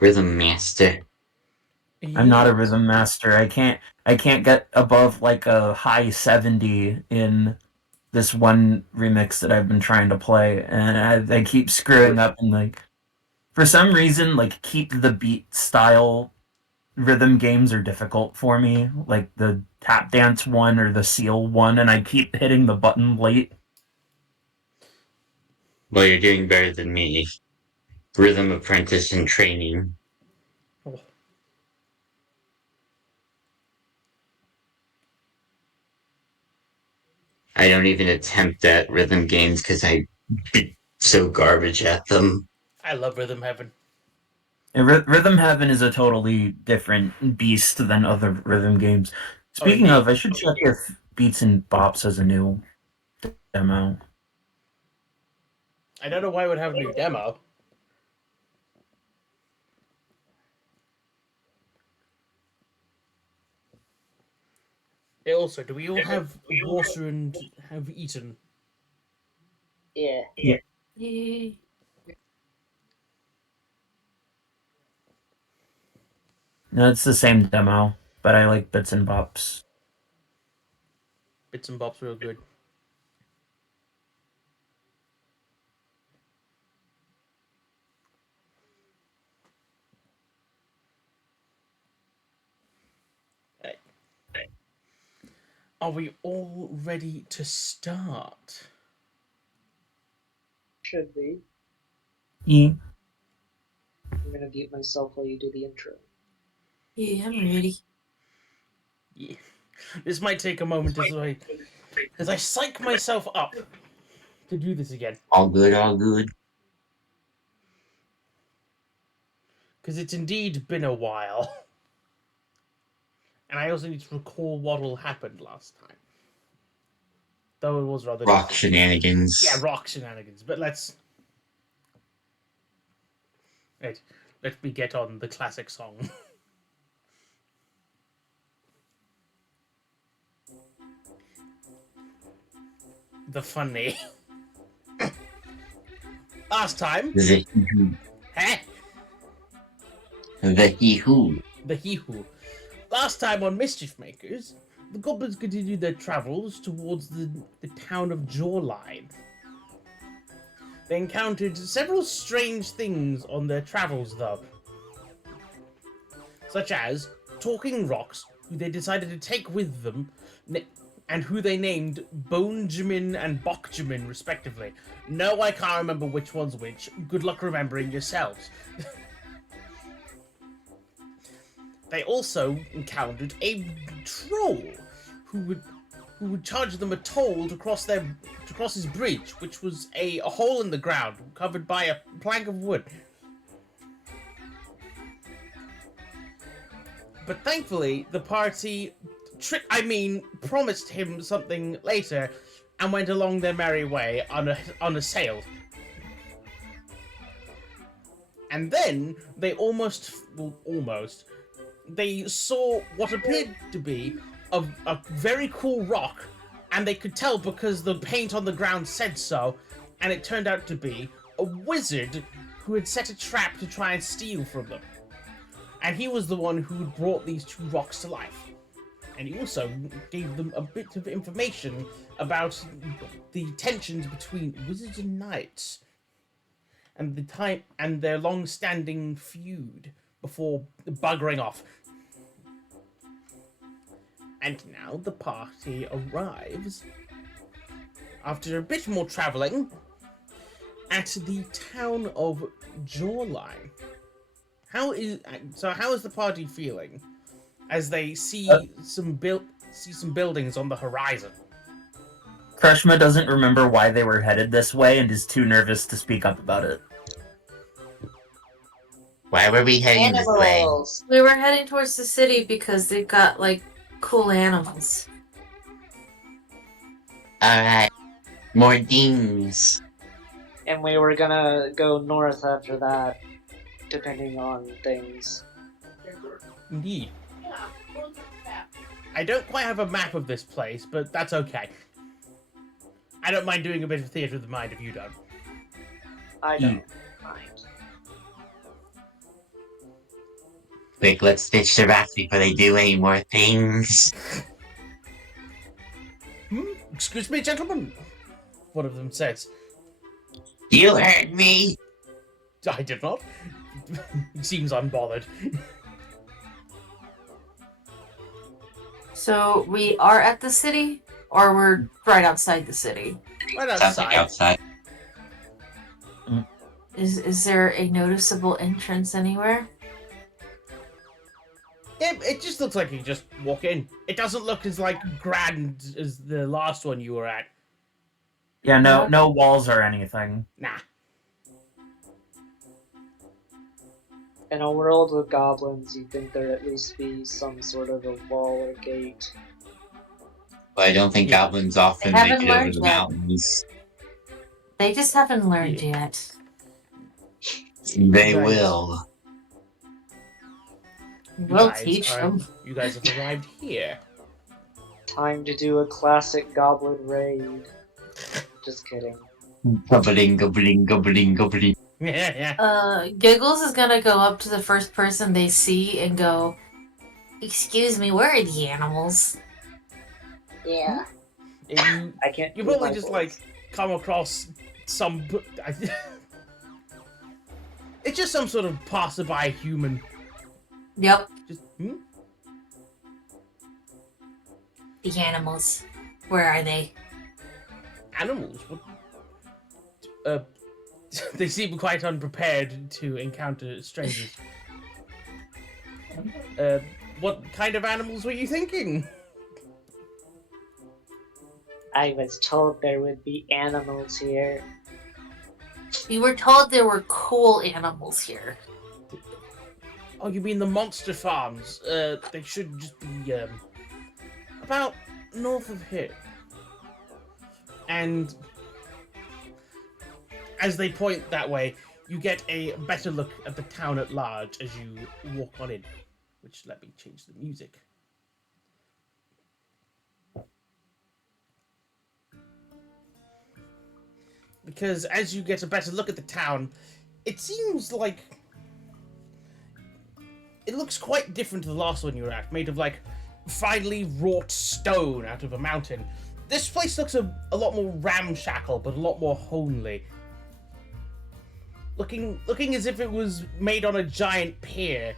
Rhythm Master. I'm not a Yeah. rhythm master. I can't get above like a high 70 in this one remix that I've been trying to play, and I keep screwing up and like for some reason like keep the beat style rhythm games are difficult for me, like the tap dance one or the seal one, and I keep hitting the button late. Well, you're doing better than me. Rhythm Apprentice in training. Oh, I don't even attempt at rhythm games because I be so garbage at them. I love Rhythm Heaven. And Rhythm Heaven is a totally different beast than other rhythm games. Oh, Speaking of, indeed. I should check if Beats and Bops has a new demo. I don't know why it would have a new demo. Also, do we all have water and have eaten? Yeah. Yeah. Yay. No, it's the same demo, but I like Bits and Bops. Bits and bobs real good. Right. Are we all ready to start? Should be. E. I'm gonna mute myself while you do the intro. Yeah, I'm ready. Yeah. This might take a moment as I psych myself up to do this again. All good, all good. Because it's indeed been a while. And I also need to recall what all happened last time. Though it was rather Rock different. Yeah, shenanigans. rock shenanigans. But right, let me get on the classic song. The funny. Last time, The he-who. huh? The he-who. The He-Who. Last time on Mischief Makers, the goblins continued their travels towards the town of Jawline. They encountered several strange things on their travels, though, such as talking rocks, who they decided to take with them, and who they named Bonejamin and Bokjamin, respectively. No, I can't remember which one's which. Good luck remembering yourselves. They also encountered a troll who would charge them a toll to cross his bridge, which was a hole in the ground covered by a plank of wood. But thankfully, the party promised him something later and went along their merry way unassailed. And then they they saw what appeared to be a very cool rock, and they could tell because the paint on the ground said so, and it turned out to be a wizard who had set a trap to try and steal from them. And he was the one who brought these two rocks to life. And he also gave them a bit of information about the tensions between wizards and knights and their long-standing feud before buggering off. And now the party arrives after a bit more traveling at the town of Jawline. How is the party feeling as they see some buildings on the horizon? Kreshma doesn't remember why they were headed this way and is too nervous to speak up about it. Why were we heading this way? Animals! We were heading towards the city because they've got like cool animals. Alright. More dings. And we were gonna go north after that, depending on things. Indeed. I don't quite have a map of this place, but that's okay. I don't mind doing a bit of theatre of the mind if you don't. I don't mind. Quick, let's ditch the rats before they do any more things. Excuse me, gentlemen. One of them says. You heard me? I did not. He seems unbothered. So we are at the city, or we're right outside the city? Right Sounds like outside. outside. Is there a noticeable entrance anywhere? It just looks like you just walk in. It doesn't look as like grand as the last one you were at. Yeah, no walls or anything. Nah. In a world with goblins, you'd think there'd at least be some sort of a wall or gate. But I don't think Yeah. goblins often They make haven't it over learned the yet. mountains. They just haven't learned yet. They Right. will. We'll teach them. You guys have arrived here. Time to do a classic goblin raid. Just kidding. Gobbling, gobbling, gobbling, gobbling. Yeah. Giggles is gonna go up to the first person they see and go, "Excuse me, where are the animals?" Yeah. You, I can't. you do probably my just voice. like come across some. It's just some sort of passerby human. Yep, Just the animals. Where are they? animals. What? They seem quite unprepared to encounter strangers. What kind of animals were you thinking? I was told there would be animals here. We were told there were cool animals here. Oh, you mean the monster farms? They should just be about north of here. And as they point that way, you get a better look at the town at large as you walk on in. Which, let me change the music. Because as you get a better look at the town, it seems like it looks quite different to the last one you were at, made of like finely wrought stone out of a mountain. This place looks a lot more ramshackle, but a lot more homely. Looking as if it was made on a giant pier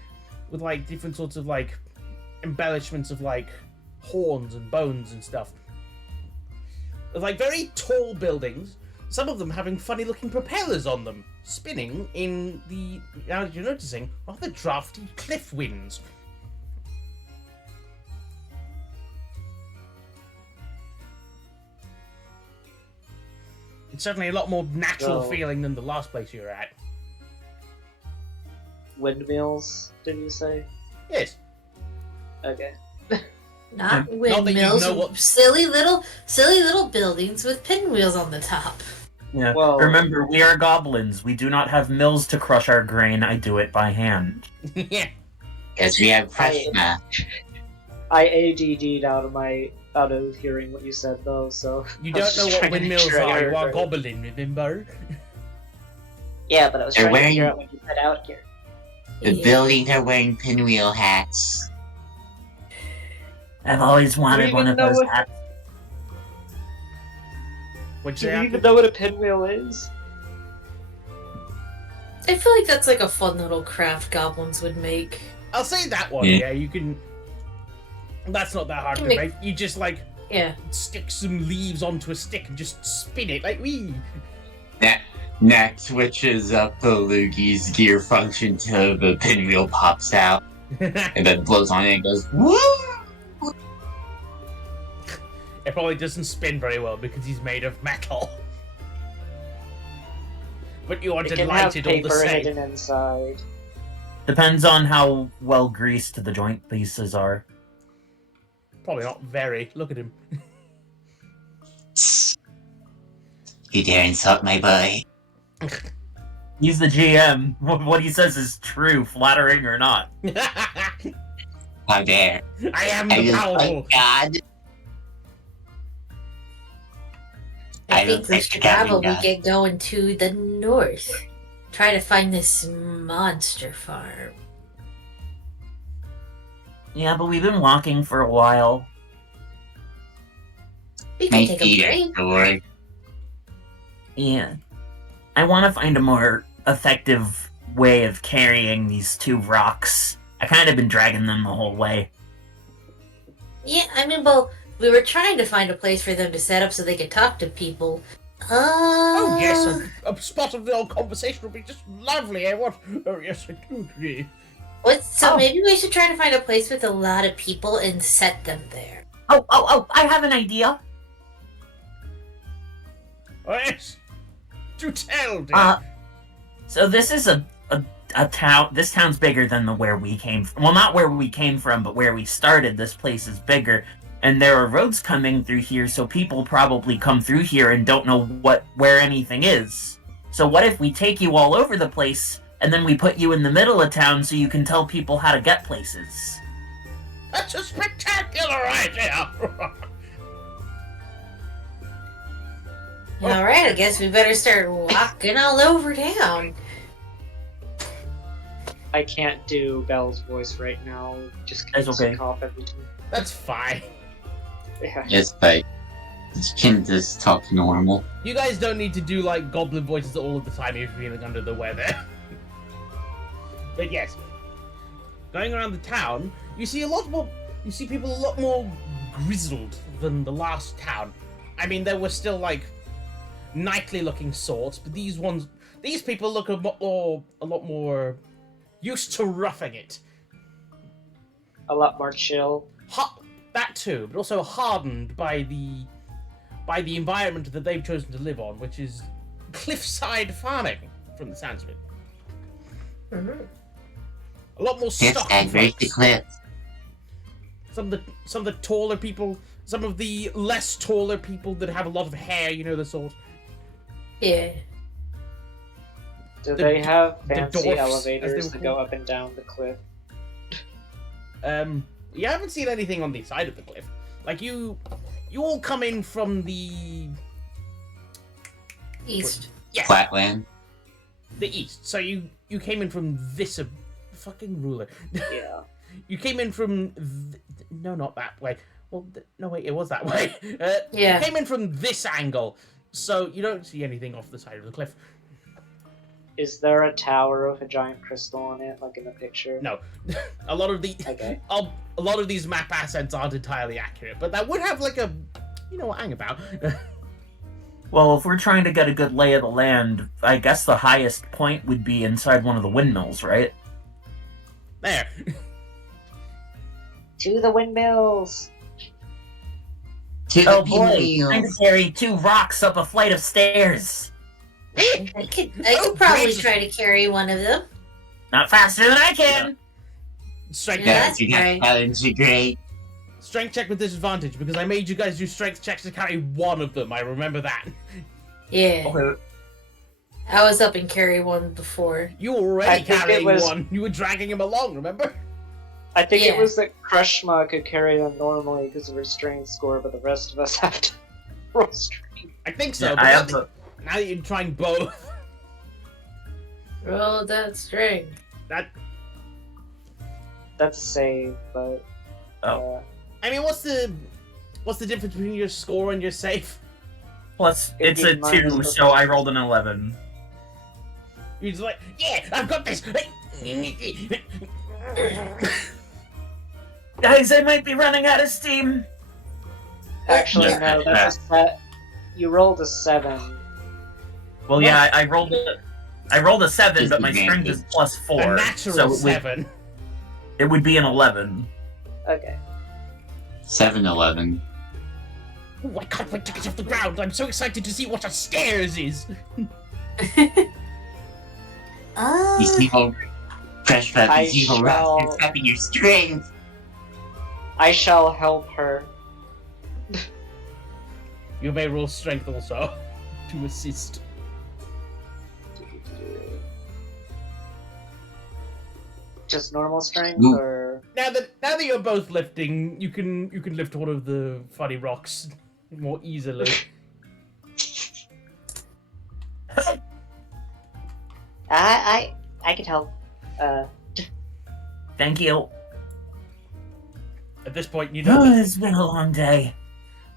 with like different sorts of like embellishments of like horns and bones and stuff. With like very tall buildings, some of them having funny looking propellers on them, spinning in the, now that you're noticing, rather drafty cliff winds. It's certainly a lot more natural So- feeling than the last place you were at. Windmills, did you say? Yes. Okay. Not that you windmills, know what- silly little buildings with pinwheels on the top. Yeah. Well- Remember, we are goblins. We do not have mills to crush our grain. I do it by hand. Yeah. Yes, we have Prashna. I ADD'd out of hearing what you said though, so You I was don't just know what trying to make windmills sure I are. heard You are right. goblin, remember? Yeah, but I was They're trying to wearing- figure out when you said out here. The Yeah. buildings are wearing pinwheel hats. I've always wanted even one of know those what- hats. Which Do they you have even to- know what a pinwheel is? I feel like that's like a fun little craft goblins would make. I'll say that one. Yeah. Yeah, you can. That's not that hard to Make- make. You just like Yeah. stick some leaves onto a stick and just spin it like wee. Neck switches up the Lugi's gear function till the pinwheel pops out and then blows on it and goes, woo! It probably doesn't spin very well because he's made of metal. But you are It can have delighted all the paper same. hidden inside. Depends on how well greased the joint pieces are. Probably not very. Look at him. You dare insult my boy. He's the GM. What he says is true, flattering or not. How dare. I am I the just powerful. like God. I I don't think we think should that we probably got- get going to the north. Try to find this monster farm. Yeah, but we've been walking for a while. We can My take a feet are break. sore. Yeah. I want to find a more effective way of carrying these 2 rocks. I kind of been dragging them the whole way. Yeah, I mean, well, we were trying to find a place for them to set up so they could talk to people. Oh yes, a spot of the old conversation would be just lovely. Oh yes, I do agree. So Oh. maybe we should try to find a place with a lot of people and set them there. Oh, I have an idea. Oh yes, do tell, dear. So this is a town. This town's bigger than where we came from. Well, not where we came from, but where we started. This place is bigger. And there are roads coming through here, so people probably come through here and don't know where anything is. So what if we take you all over the place, and then we put you in the middle of town so you can tell people how to get places? That's a spectacular idea. Alright, I guess we better start walking all over town. I can't do Belle's voice right now. Just That's keeps okay. cough every time. That's fine. Yeah. Yes, but you can just talk normal. You guys don't need to do like goblin voices all of the time if you're feeling under the weather. But yes, going around the town, you see people a lot more grizzled than the last town. I mean, there were still like knightly looking sorts, but these people look a lot more used to roughing it. A lot more chill. That too, but also hardened by the environment that they've chosen to live on, which is cliffside farming, from the sounds of it. Mm-hmm. A lot more Yes, stocky I break the folks. cliff. Some of the taller people, some of the less taller people that have a lot of hair, you know the sort. Yeah. Do The- they have the fancy dwarfs, as elevators they to were go called. up and down the cliff? You haven't seen anything on the side of the cliff. Like you all come in from the East. yes, Flatland. the east. So you came in from this fucking ruler. Yeah. You came in from no, not that way. Well, no wait, it was that way. Yeah. You came in from this angle, so you don't see anything off the side of the cliff. Is there a tower with a giant crystal on it, like in the picture? No, a lot of Okay. a lot of these map assets aren't entirely accurate, but that would have like a, you know what I'm about. Well, if we're trying to get a good lay of the land, I guess the highest point would be inside one of the windmills, right? There. To the windmills! To the Oh boy, pinwheels. trying to carry 2 rocks up a flight of stairs. I could Oh, probably great. try to carry one of them. Not faster than I can. Strength Yeah, check. that's You got right. challenge, you're great. Strength check with disadvantage because I made you guys do strength checks to carry one of them. I remember that. Yeah. Okay. I was up and carry one before. You were I already think it carrying was- one. You were dragging him along. Remember? I think it Yeah. was that Crushma could carry them normally because of her strength score, but the rest of us have to roll strength. I think so. Yeah, but I now, have that, now that you're trying both, Roll that string. that That's a save, but... Oh. I mean, what's the difference between your score and your save? Plus, it's a It'd be 2, minus so I rolled an 11. You're just like, yeah, I've got this. Guys, I might be running out of steam. Actually, Yeah. no, that's a set. You rolled a 7. Well, yeah, I rolled a 7, but my Disadvantage. strength is plus 4. A natural so 7. It would be an 11. Okay. 7-Eleven. Ooh, I can't wait to get off the ground. I'm so excited to see what a stairs is. These evil fresh fat, I these evil shall- rascals tapping your strength. I shall help her. You may roll strength also to assist. Just normal strength, Ooh. or... Now that you're both lifting, you can lift one of the funny rocks more easily. I could help. Thank you. At this point, you Oh, know. it's been a long day.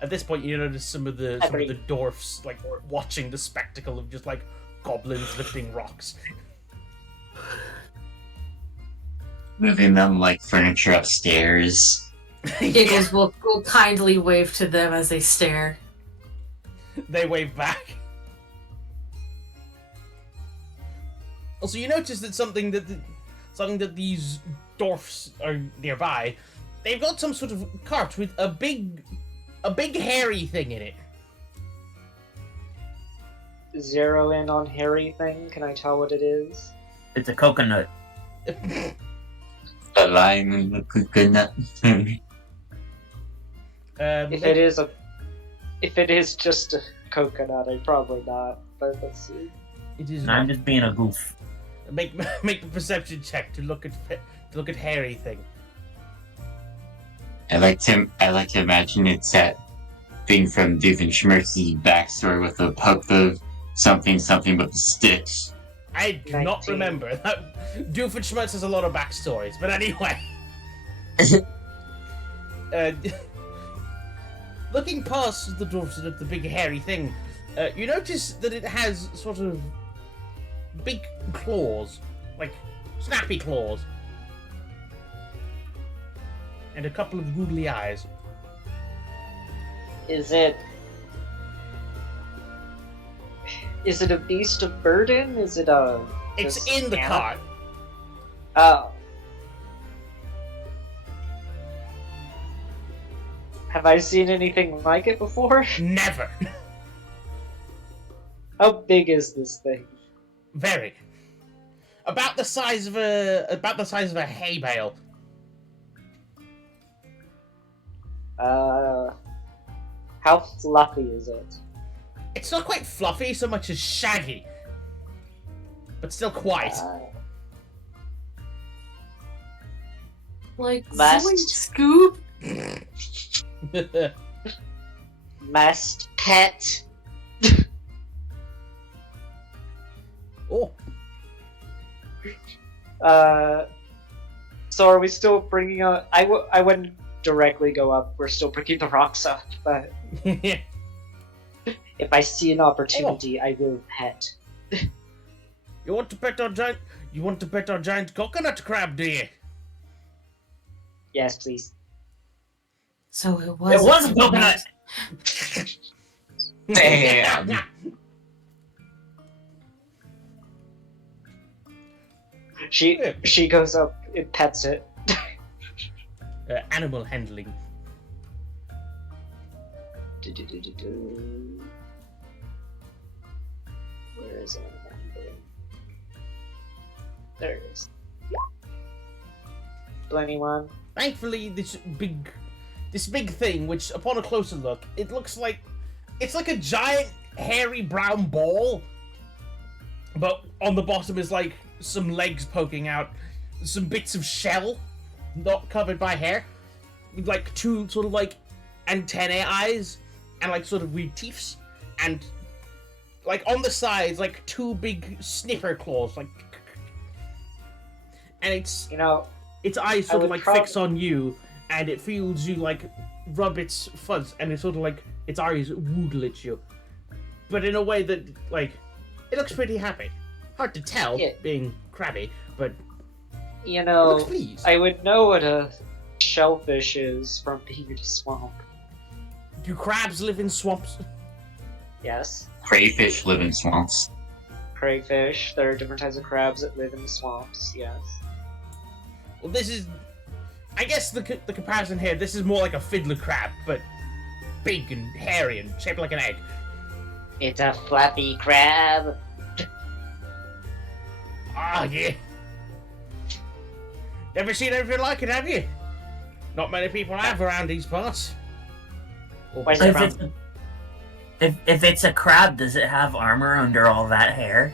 At this point, you notice some of the dwarfs like watching the spectacle of just like goblins lifting rocks. Moving them like furniture upstairs. Giggles will kindly wave to them as they stare. They wave back. Also, you notice that something that these dwarfs are nearby. They've got some sort of cart with a big hairy thing in it. Zero in on hairy thing. Can I tell what it is? It's a coconut. A lime and a coconut. If it is just a coconut, I probably not. But let's see. It is. I'm just being a goof. Make the perception check to look at hairy thing. I like to imagine it's that thing from Doofenshmirtz's backstory with a poke of something with the sticks. I do not 19. remember. Doofenshmirtz has a lot of backstories, but anyway. Looking past the dwarfs and at the big hairy thing, you notice that it has sort of big claws, like snappy claws, and a couple of googly eyes. Is it a beast of burden? Is it a? It's just in the animal? cart. Oh. Have I seen anything like it before? Never. How big is this thing? Very. About the size of a hay bale. How fluffy is it? It's not quite fluffy so much as shaggy, but still quite. Like, Last- Zoe Scoop? Must pet. Oh, So are we still bringing up? I wouldn't directly go up. We're still picking the rocks up, but if I see an opportunity, I will pet. you want to pet our giant coconut crab, do you? Yes, please. So it was. It was a coconut. Damn. She goes up and pets it. Animal handling. Where is it? There it is. 21. Thankfully, this big thing, which upon a closer look, it looks like it's like a giant hairy brown ball, but on the bottom is like some legs poking out, some bits of shell, not covered by hair, with like two sort of like antennae eyes and like sort of weird teeth, and like on the sides like two big sniffer claws, like, and it's. You know, Its eyes I sort of would like prob- fix on you, and it feels you like rub its fuzz, and it's sort of like its eyes woodle at you, but in a way that like it looks pretty happy. Hard to tell, Yeah. being crabby, but you it know, looks pleased. I would know what a shellfish is from being in a swamp. Do crabs live in swamps? Yes. Crayfish live in swamps. Crayfish. There are different types of crabs that live in the swamps. Yes. Well, this is, I guess the comparison here. This is more like a fiddler crab, but big and hairy and shaped like an egg. It's a fluffy crab. Ah, yeah. Never seen anything like it, have you? Not many people have around these parts. Or Where's it If from? if it's a crab, does it have armor under all that hair?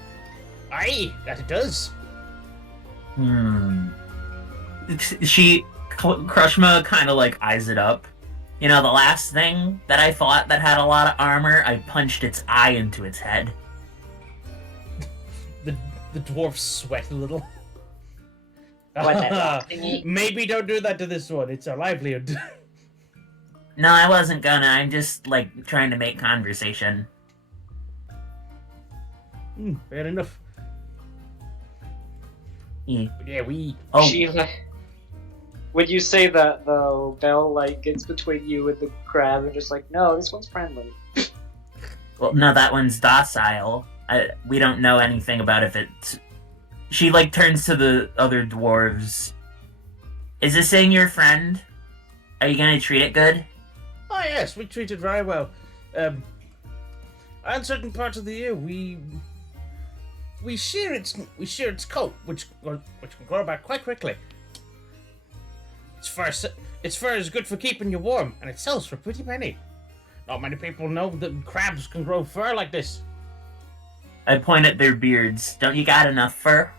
Aye, that it does. Krushma kind of like eyes it up. You know, the last thing that I thought that had a lot of armor, I punched its eye into its head. The dwarfs sweat a little. What, that rock thingy? Maybe don't do that to this one. It's a livelihood. No, I wasn't gonna. I'm just, like, trying to make conversation. Fair enough. Yeah. But yeah, we... Oh, She, would you say that, though, Belle, like, gets between you and the crab and just like, no, this one's friendly. well, no, that one's docile. We don't know anything about if it's... She, like, turns to the other dwarves. Is this thing your friend? Are you gonna treat it good? Oh yes, we treat it very well. In certain parts of the year, we shear its coat, which can grow back quite quickly. Its fur is good for keeping you warm, and it sells for a pretty penny. Not many people know that crabs can grow fur like this. I point at their beards. Don't you got enough fur?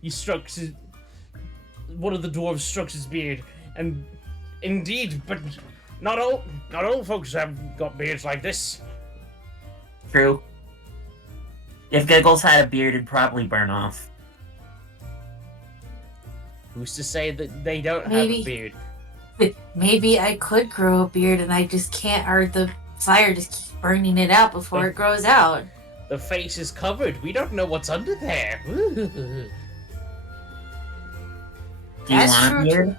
He strokes his... One of the dwarves strokes his beard, and indeed, but not all folks have got beards like this. True. If Giggles had a beard, it'd probably burn off. Who's to say that they don't have Maybe. a beard? Maybe I could grow a beard and I just can't, or the fire just keeps burning it out before it grows out. The face is covered. We don't know what's under there. Do you That's want a true. beard?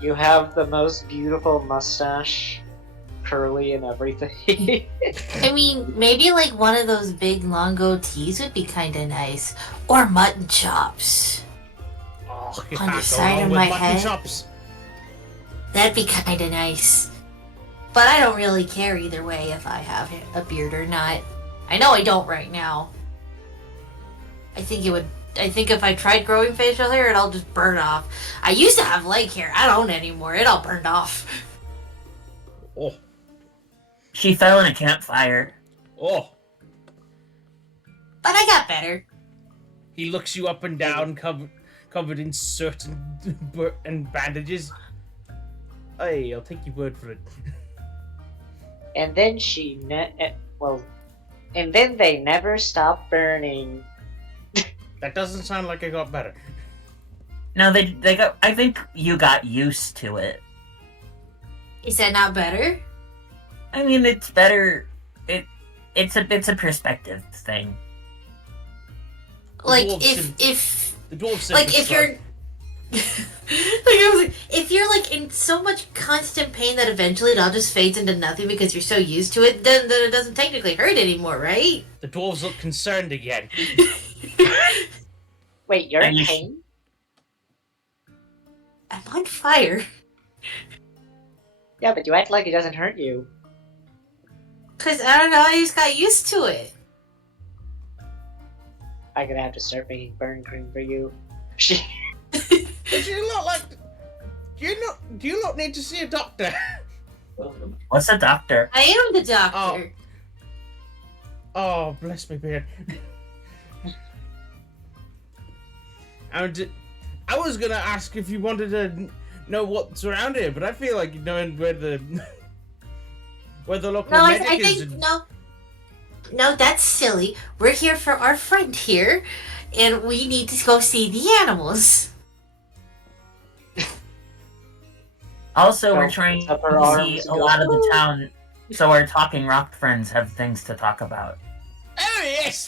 You have the most beautiful mustache, curly and everything. I mean, maybe like one of those big long goatees would be kind of nice. Or mutton chops. Oh, On the go side on of with my mutton head? chops. That'd be kind of nice. But I don't really care either way if I have a beard or not. I know I don't right now. I think if I tried growing facial hair, it'll just burn off. I used to have leg hair. I don't anymore. It all burned off. Oh, She fell in a campfire. oh. But I got better. He looks you up and down, covered in soot and bandages. Hey, I'll take your word for it. And then and then they never stopped burning. That doesn't sound like I got better. No, they got. I think you got used to it. Is that not better? I mean, it's better. It's a perspective thing. Like dwarves The dwarf said like this if you're if you're like in so much constant pain that eventually it all just fades into nothing because you're so used to it, then it doesn't technically hurt anymore, right? The dwarves look concerned again. Wait, you're in And you- pain? I'm on fire. Yeah, but you act like it doesn't hurt you. Cause I don't know, I just got used to it. I'm gonna have to start making burn cream for you. But you look like... Do you not need to see a doctor? What's a doctor? I am the doctor. Oh, bless me, beard. And I was gonna ask if you wanted to know what's around here, but I feel like knowing where the local No, I medic is. think no, that's silly. We're here for our friend here, and we need to go see the animals. Also, we're Well, trying up her to arms see and a go, lot of the "Ooh." town, so our talking rock friends have things to talk about. Oh yes,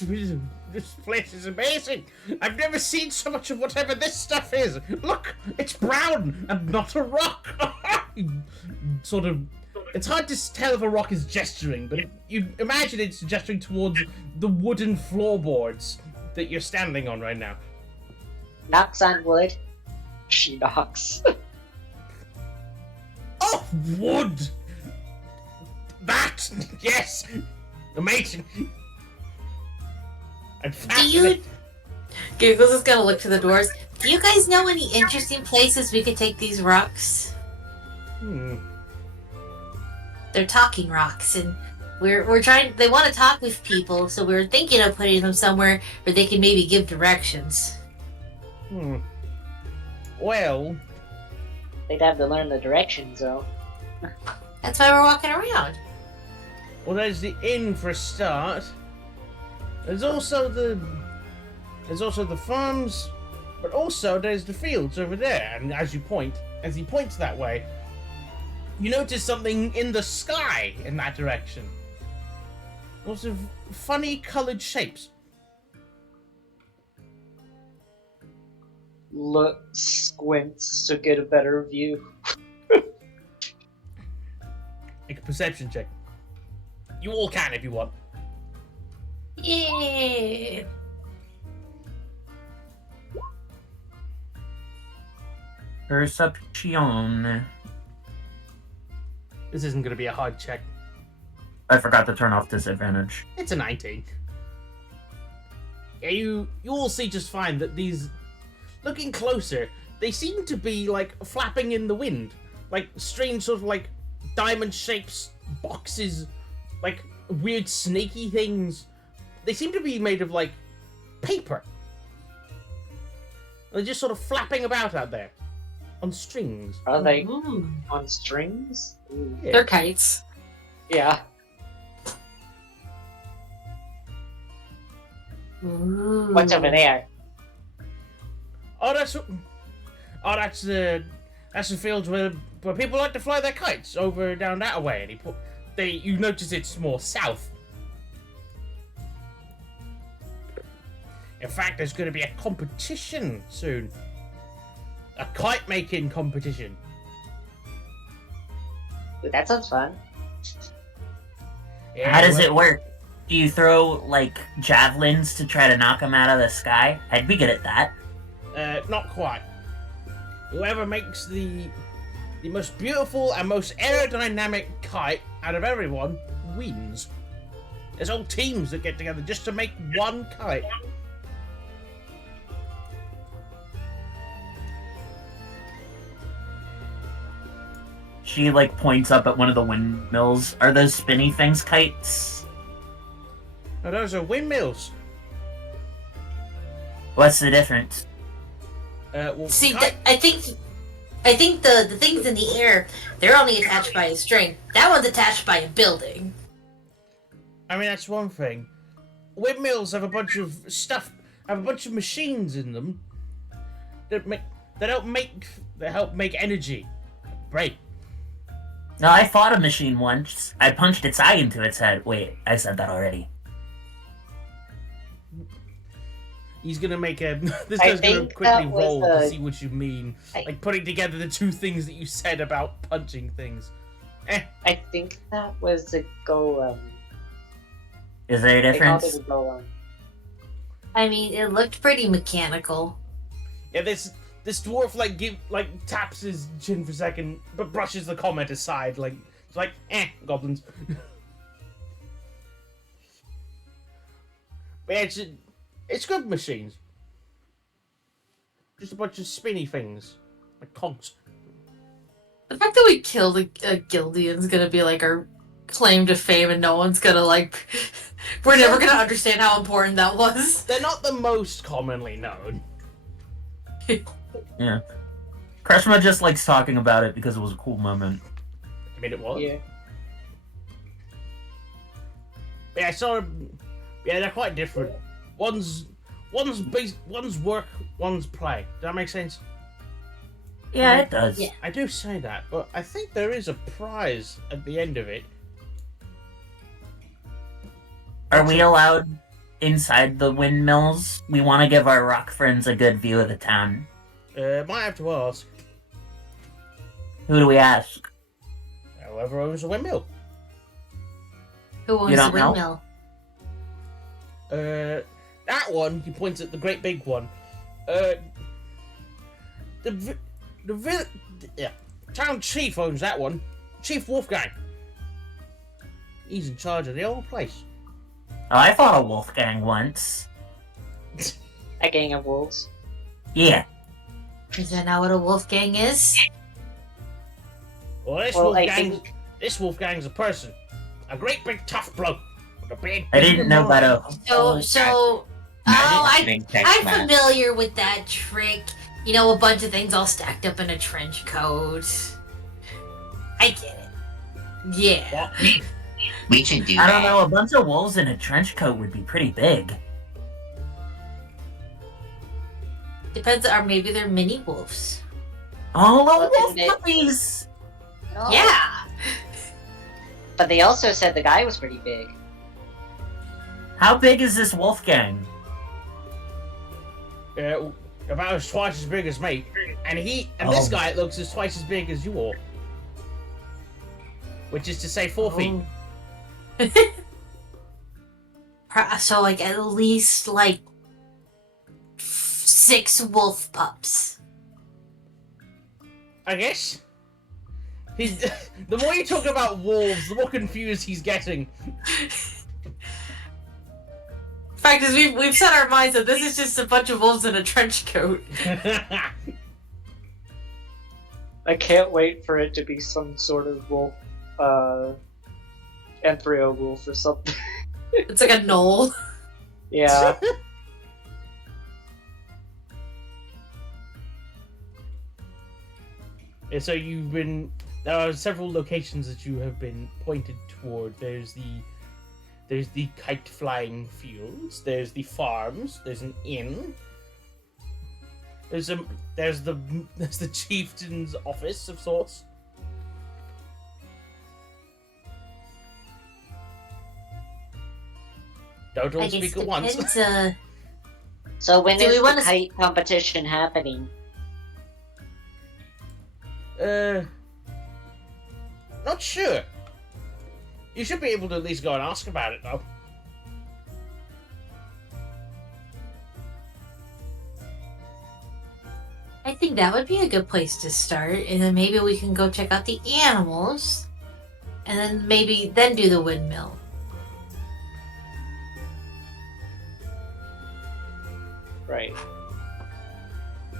this place is amazing. I've never seen so much of whatever this stuff is. Look, it's brown and not a rock. Sort of. It's hard to tell if a rock is gesturing, but you imagine it's gesturing towards the wooden floorboards that you're standing on right now. Knocks on wood. She knocks. Oh, wood! That! Yes! Amazing! I'm Do you? Giggles is gonna look to the doors. Do you guys know any interesting places we could take these rocks? They're talking rocks, and we're trying. They want to talk with people, so we're thinking of putting them somewhere where they can maybe give directions. Well, They'd have to learn the directions, though. That's why we're walking around. there's the inn for a start. There's also There's also the farms, but also there's the fields over there. And as he points that way, you notice something in the sky in that direction. Lots of funny coloured shapes. Look, squints to get a better view. Make a perception check. You all can if you want. Yeah. Perception. This isn't going to be a hard check. I forgot to turn off disadvantage. It's a 19. Yeah, you all see just fine that these, looking closer, they seem to be like flapping in the wind, like strange sort of like diamond shapes, boxes, like weird snaky things. They seem to be made of like paper. They're just sort of flapping about out there on strings. Are they Ooh. on strings? Ooh. Yeah. They're kites. Yeah. Ooh. What's over there? That's the fields where people like to fly their kites over down that way. And you notice it's more south. In fact, there's going to be a competition soon. A kite making competition. Ooh, that sounds fun. Yeah, How does well, it work? Do you throw, like, javelins to try to knock them out of the sky? I'd be good at that. Not quite. Whoever makes the most beautiful and most aerodynamic kite out of everyone wins. There's whole teams that get together just to make one kite. She, like, points up at one of the windmills. Are those spinny things kites? Now those are windmills. What's the difference? Well, See, kite- I think the things in the air, they're only attached by a string. That one's attached by a building. I mean, that's one thing. Windmills have a bunch of stuff, have a bunch of machines in them that help make energy. Right. No, I fought a machine once. I punched its eye into its head. Wait, I said that already. He's gonna make a. This I guy's gonna think quickly that was roll to a- see what you mean. I- Like putting together the two things that you said about punching things. I think that was a golem. Is there a They called difference? it a golem. I mean, it looked pretty mechanical. Yeah, this dwarf taps his chin for a second, but brushes the comment aside. Like it's like, goblins. But yeah, it's good machines. Just a bunch of spinny things, like cogs. The fact that we killed a Gildian's gonna be like our claim to fame, and no one's gonna like. We're never gonna understand how important that was. They're not the most commonly known. Yeah. Kreshma just likes talking about it because it was a cool moment. I mean, it was. Yeah. Yeah, yeah, they're quite different. One's work, one's play. Does that make sense? Yeah, it does. Yeah. I do say that, but I think there is a prize at the end of it. Are we allowed inside the windmills? We want to give our rock friends a good view of the town. Might have to ask. Who do we ask? Whoever owns the windmill. Who owns You the don't know? windmill? That one. He points at the great big one. Town chief owns that one. Chief Wolfgang. He's in charge of the whole place. Oh, I fought a Wolfgang once. A gang of wolves. Yeah. Is that not what a wolf gang is? Well, this Wolfgang's a person. A great big tough bloke. With a big. I didn't know about a... I'm familiar with that trick. You know, a bunch of things all stacked up in a trench coat. I get it. Yeah. We should do I don't that. know, a bunch of wolves in a trench coat would be pretty big. Depends, or maybe they're mini wolves. Oh, Well, wolf then puppies! No. Yeah. But they also said the guy was pretty big. How big is this wolf gang? About twice as big as me, and this guy looks as twice as big as you all, which is to say 4 feet. So like at least like 6 wolf pups. I guess. The more you talk about wolves, the more confused he's getting. The fact is, we've set our minds that this is just a bunch of wolves in a trench coat. I can't wait for it to be some sort of wolf, embryo wolf or something. It's like a knoll. Yeah. Yeah, so there are several locations that you have been pointed toward. There's the kite flying fields, there's the farms, there's an inn. There's the chieftain's office of sorts. Don't all speak at once. Depends, So when Do is we the wanna- kite competition happening? Not sure. You should be able to at least go and ask about it, though. I think that would be a good place to start, and then maybe we can go check out the animals, and then maybe do the windmill. Right.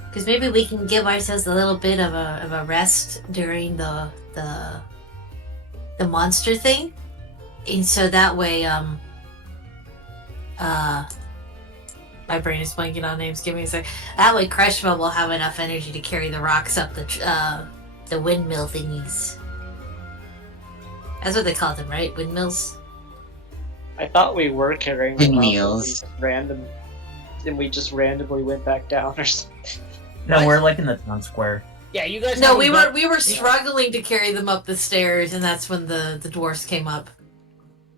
Because maybe we can give ourselves a little bit of a rest during the monster thing, and so that way my brain is blanking on names. Give me a sec. That way, Kreshma will have enough energy to carry the rocks up the windmill thingies. That's what they call them, right? Windmills. I thought we were carrying them up, Windmills. and we just randomly went back down or something. No, we're like in the town square. Yeah, you guys. No, haven't we were struggling to carry them up the stairs, and that's when the dwarves came up.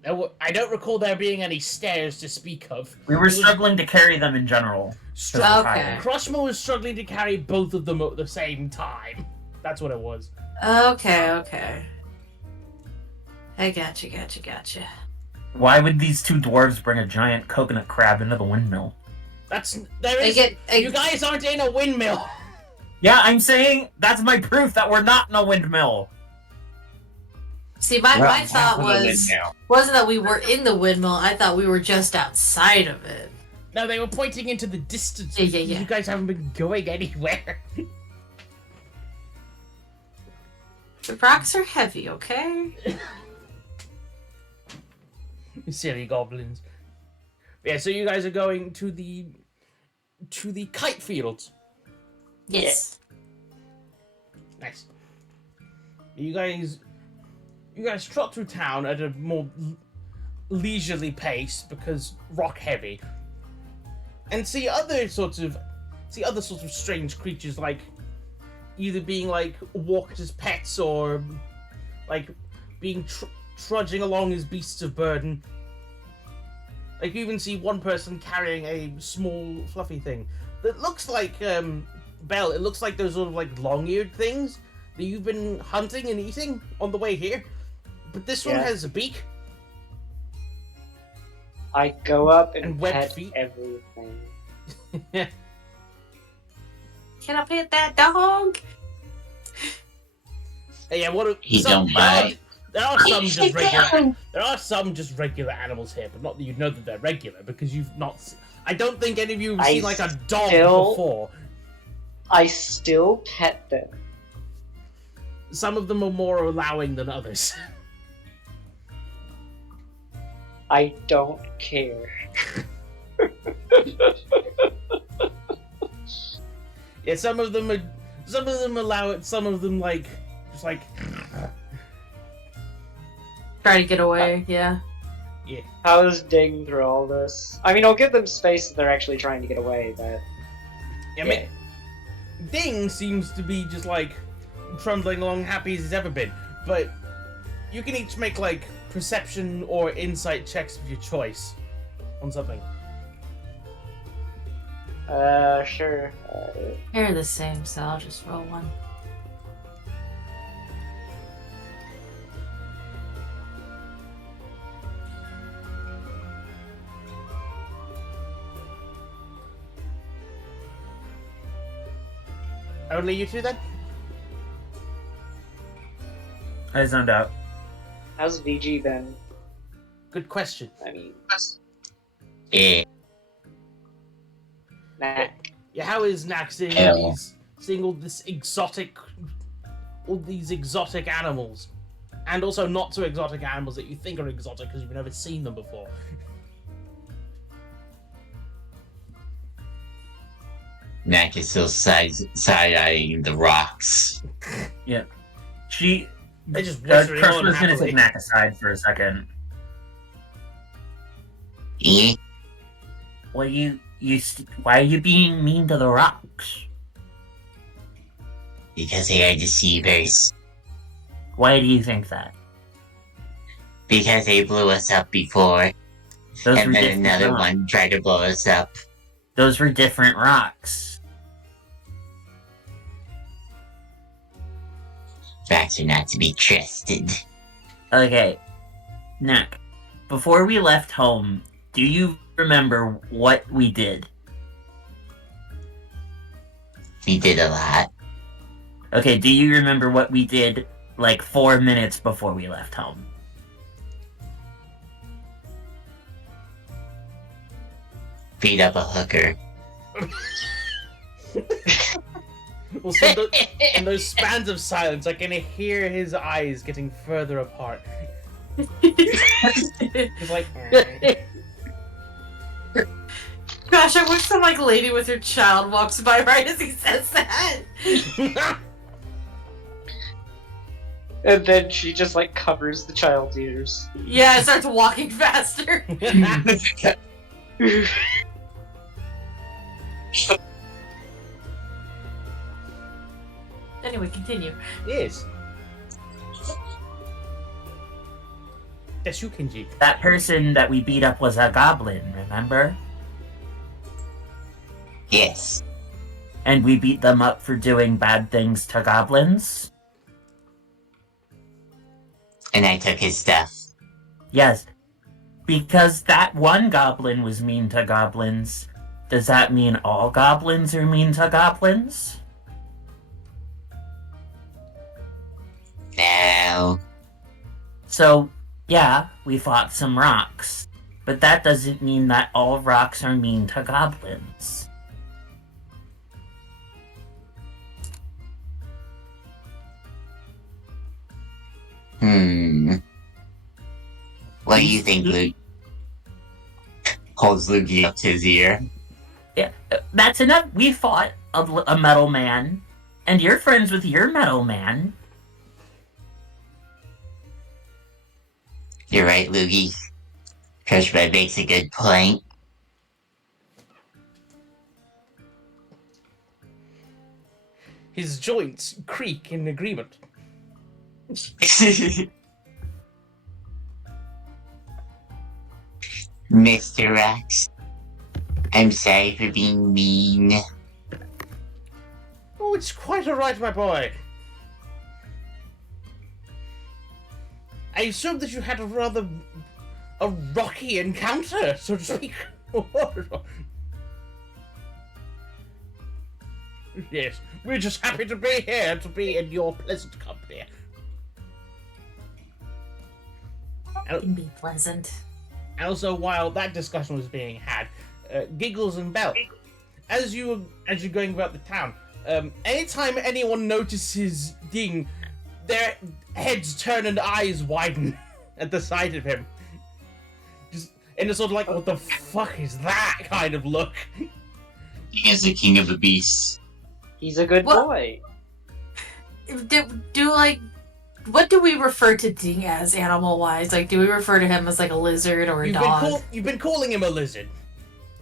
I don't recall there being any stairs to speak of. We were struggling to carry them in general. Okay. Crushmo was struggling to carry both of them at the same time. That's what it was. Okay. I gotcha. Why would these two dwarves bring a giant coconut crab into the windmill? You guys aren't in a windmill. Yeah, I'm saying that's my proof that we're not in a windmill. See, my thought wasn't that we were in the windmill. I thought we were just outside of it. No, they were pointing into the distance. Yeah. You guys haven't been going anywhere. The rocks are heavy, okay? Silly goblins. Yeah, so you guys are going to the kite fields. Yes. Nice. You guys trot through town at a more leisurely pace because rock heavy, and see other sorts of strange creatures, like either being like walked as pets or like being trudging along as beasts of burden. Like you even see one person carrying a small fluffy thing that looks like Belle. It looks like those sort of like long-eared things that you've been hunting and eating on the way here. But this one has a beak. I go up and webbed pet feet. everything. Can I pet that dog? Yeah, what? He don't bite. There are some just regular. There are some just regular animals here, but not that you know that they're regular because you've not. I don't think any of you have seen like a dog before. I still pet them. Some of them are more allowing than others. I don't care. Yeah, some of them allow it. Some of them just like. Try to get away, yeah. How is Ding through all this? I mean, I'll give them space if they're actually trying to get away, but... I mean, Ding seems to be just like trundling along happy as he's ever been, but you can each make like perception or insight checks of your choice on something. Sure. They're the same, so I'll just roll one. Only you two then? I zoned out. How's VG been? Good question. I mean, Eh. nah. Yeah, how is Nak seeing Hell. all these exotic animals, and also not so exotic animals that you think are exotic because you've never seen them before? Mac is still side-eyeing the rocks. She. They just Crush withering was on gonna happily. take Mac aside for a second. Eh? Well, why are you being mean to the rocks? Because they are deceivers. Why do you think that? Because they blew us up before, Those were and then different another rocks. one tried to blow us up. Those were different rocks. Facts are not to be trusted. Okay, Nick, before we left home, do you remember what we did? We did a lot. Okay, do you remember what we did like 4 minutes before we left home? Beat up a hooker. Well, so in those spans of silence, I can hear his eyes getting further apart. He's like, Gosh, I wish some like lady with her child walks by right as he says that. And then she just like covers the child's ears. Yeah, it starts walking faster. Anyway, continue. yes. That's you, Kenji. That person that we beat up was a goblin, remember? Yes. And we beat them up for doing bad things to goblins? And I took his stuff. Yes. Because that one goblin was mean to goblins, does that mean all goblins are mean to goblins? No. So, yeah, we fought some rocks. But that doesn't mean that all rocks are mean to goblins. What do you think, Luke? Holds Lukey up to his ear. Yeah, that's enough. We fought a metal man. And you're friends with your metal man. You're right, Lukey. Crushbud makes a good point. His joints creak in agreement. Mr. Rex, I'm sorry for being mean. Oh, it's quite alright, my boy. I assume that you had a rather rocky encounter, so to speak. Yes, we're just happy to be here, to be in your pleasant company. Can be pleasant. And also, while that discussion was being had, Giggles and Bell, as you're going about the town, anytime anyone notices Ding, their heads turn and eyes widen at the sight of him. Just in a sort of like, what the fuck is that kind of look? He is the king of the beasts. He's a good What? boy. What do we refer to Ding as animal wise? Like, do we refer to him as like a lizard or a dog? You've been calling him a lizard.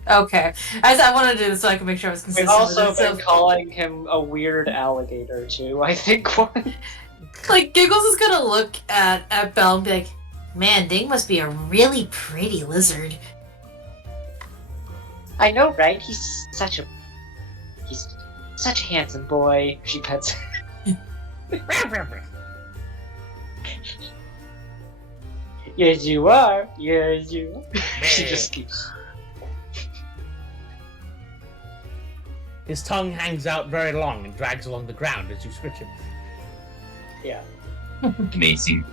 Okay. I wanted to do this so I could make sure I was We've consistent also with it. been calling him a weird alligator too, I think one. Like, Giggles is gonna look at Belle and be like, man, Ding must be a really pretty lizard. I know, right? He's such a handsome boy. She pets him. Yes, you are. Yes, you are. She just keeps. His tongue hangs out very long and drags along the ground as you scratch him. Yeah. Amazing.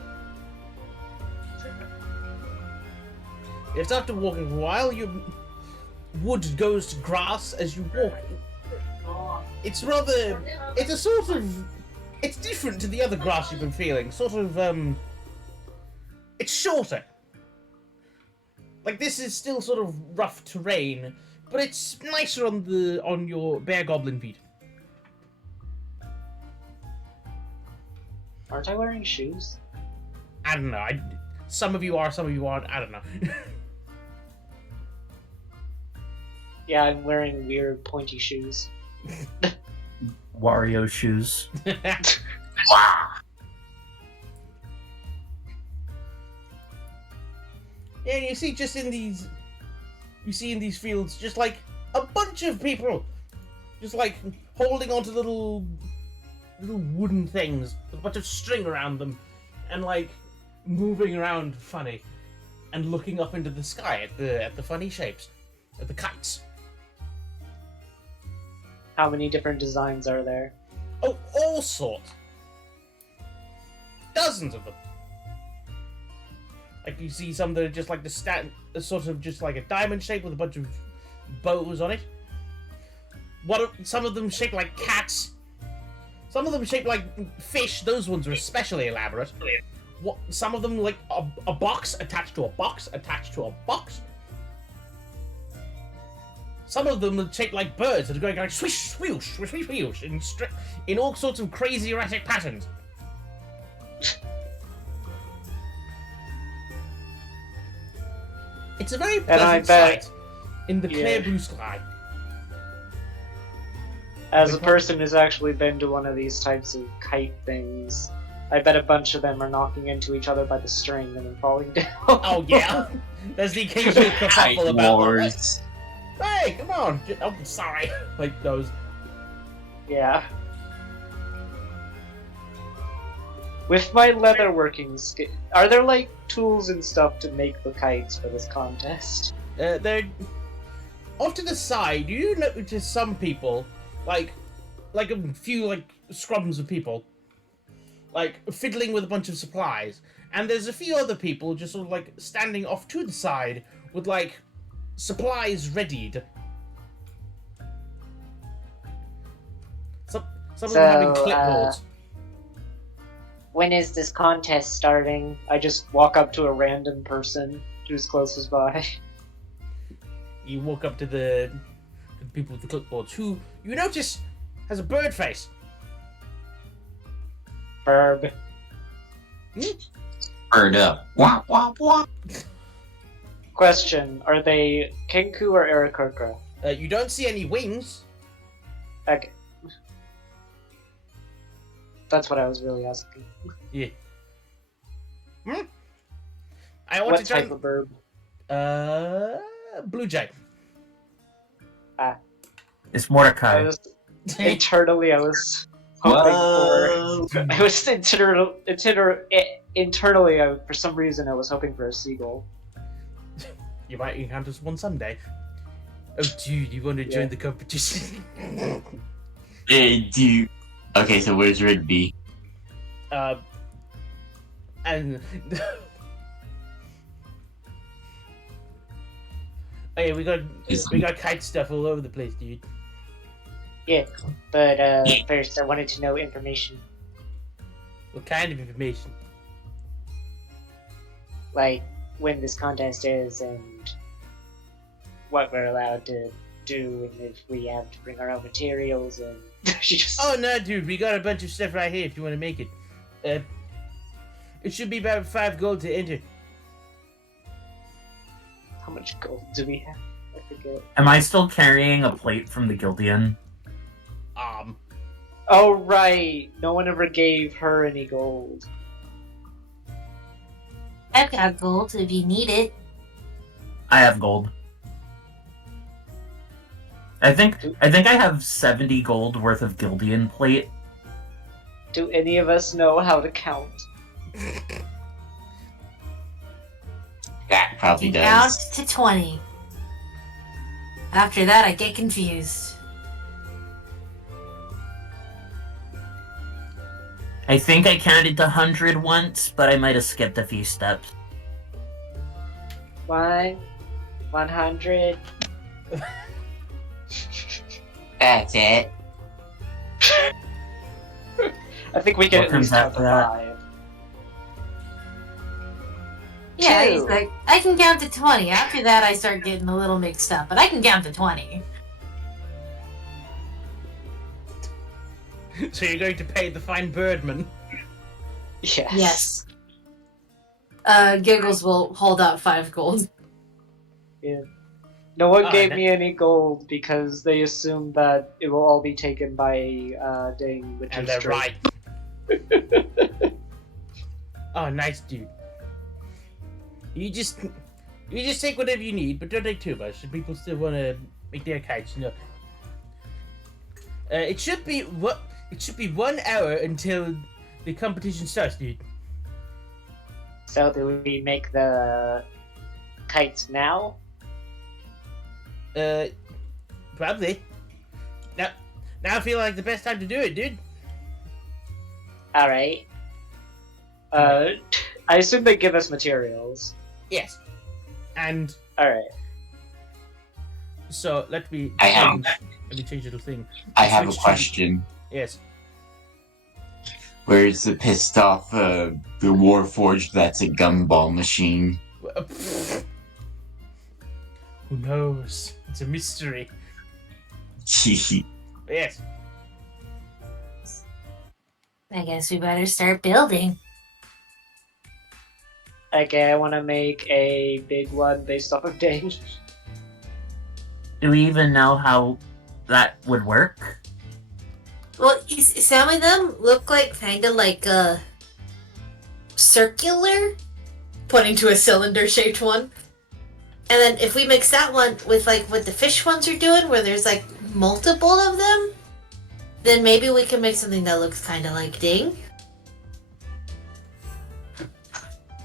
It's after walking for a while, your wood goes to grass as you walk. It's rather... It's a sort of... It's different to the other grass you've been feeling. Sort of, It's shorter. Like, this is still sort of rough terrain, but it's nicer on your bear goblin feet. Aren't I wearing shoes? I don't know. Some of you are, some of you aren't. I don't know. Yeah, I'm wearing weird pointy shoes. Wario shoes. Yeah, you see just in these... You see in these fields just, like, a bunch of people just, like, holding onto little wooden things with a bunch of string around them and, like, moving around funny and looking up into the sky at the funny shapes, at the kites. How many different designs are there? Oh, all sorts. Dozens of them. Like, you see some that are just like sort of just like a diamond shape with a bunch of bows on it. Some of them shaped like cats. Some of them shaped like fish. Those ones are especially elaborate. Some of them like a box attached to a box attached to a box. Some of them are shaped like birds that are going like swish, swoosh, swish, swish, swoosh, in all sorts of crazy erratic patterns. It's a very pleasant sight in the clear blue sky. As a person who's actually been to one of these types of kite things, I bet a bunch of them are knocking into each other by the string and then falling down. Oh yeah, there's the occasional kerfuffle about Wars. Hey, come on! Oh, sorry. Like those. Yeah. With my leatherworking skill, are there like tools and stuff to make the kites for this contest? They're off to the side. You notice some people, like a few like scrums of people, like fiddling with a bunch of supplies, and there's a few other people just sort of like standing off to the side with like supplies readied. Some of them having clipboards. When is this contest starting? I just walk up to a random person who's closest by. You walk up to the people with the clipboards, who you notice has a bird face. Herb. Bird up. Wah, wah, wah. Question, are they Kenku or Aarakocra? You don't see any wings. Okay. That's what I was really asking. Yeah. I want What to type join. of bird? Blue jay. It's Mordecai. I was hoping internally, for some reason, I was hoping for a seagull. You might encounter one someday. Oh, dude, you want to join the competition? Do. Okay, so where's Rigby? And oh yeah, we got kite stuff all over the place, dude. Yeah, but first I wanted to know information. What kind of information? Like when this contest is and what we're allowed to do and if we have to bring our own materials and she just... Oh no, dude, we got a bunch of stuff right here if you want to make it. It should be about 5 gold to enter. How much gold do we have? I forget. it. Am I still carrying a plate from the Guildian? Oh right, no one ever gave her any gold. I've got gold if you need it. I have gold. I think I have 70 gold worth of Guildian plate. Do any of us know how to count? That probably Count does. to 20. After that, I get confused. I think I counted to 100 once, but I might have skipped a few steps. 100. That's it. I think we can What at least comes count to after that? 5. Yeah, Two. he's like, I can count to 20. After that, I start getting a little mixed up, but I can count to 20. So you're going to pay the fine birdman? Yes. Yes. Giggles will hold out 5 gold. Yeah. No one Oh, gave that- me any gold because they assumed that it will all be taken by Ding, which And is they're true. right. Oh, nice dude. You just take whatever you need, but don't take too much. If people still want to make their kites, you know. It should be 1 hour until the competition starts, dude. So do we make the kites now? Probably. Now I feel like the best time to do it, dude. Alright. I assume they give us materials. Yes. And Alright. so let me I change a little thing. I have a Switch to- question. Yes. Where's the pissed off the Warforged that's a gumball machine? Who knows? It's a mystery. Yes. I guess we better start building. Okay, I want to make a big one based off of Ding. Do we even know how that would work? Well, some of them look like kind of like a circular, pointing to a cylinder-shaped one. And then if we mix that one with like what the fish ones are doing, where there's like multiple of them, then maybe we can make something that looks kind of like Ding.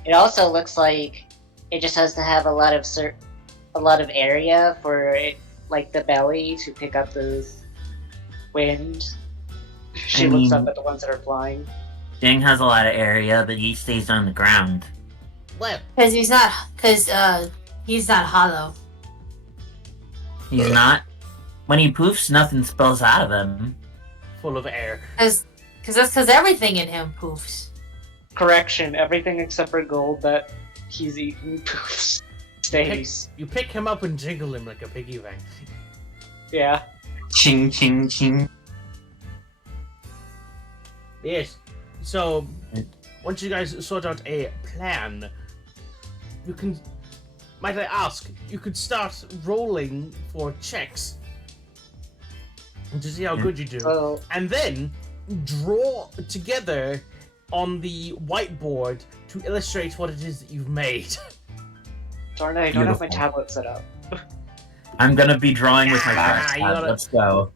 It also looks like it just has to have a lot of area for it, like the belly to pick up the wind. She looks up at the ones that are flying. Ding has a lot of area, but he stays on the ground. Well, Because he's not hollow. He's not. When he poofs, nothing spills out of him. full of air. Because everything in him poofs. Correction, everything except for gold that he's eaten poofs. Stays. You pick him up and jiggle him like a piggy bank. Yeah. Ching, ching, ching. Yes. So, once you guys sort out a plan, you can. Might I ask? You could start rolling for checks to see how good you do, So, and then draw together on the whiteboard to illustrate what it is that you've made. darn it, I don't have my Beautiful. tablet set up. I'm gonna be drawing with my Ah, trackpad. you gotta- Let's go.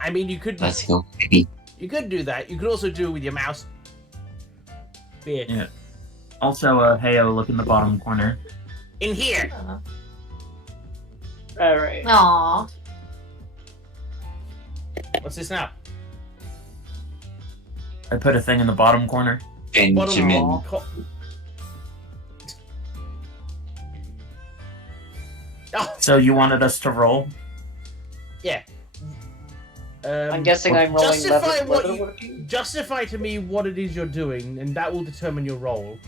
I mean, you could Let's go, baby. do that. You could also do it with your mouse. Bit. Yeah. Also, Heyo, look in the bottom corner. In here. Alright. Aww. What's this now? I put a thing in the bottom corner. Benjamin. Oh, So you wanted us to roll? yeah. I'm guessing I'm rolling justify what you- leatherworking? Justify to me what it is you're doing, and that will determine your role.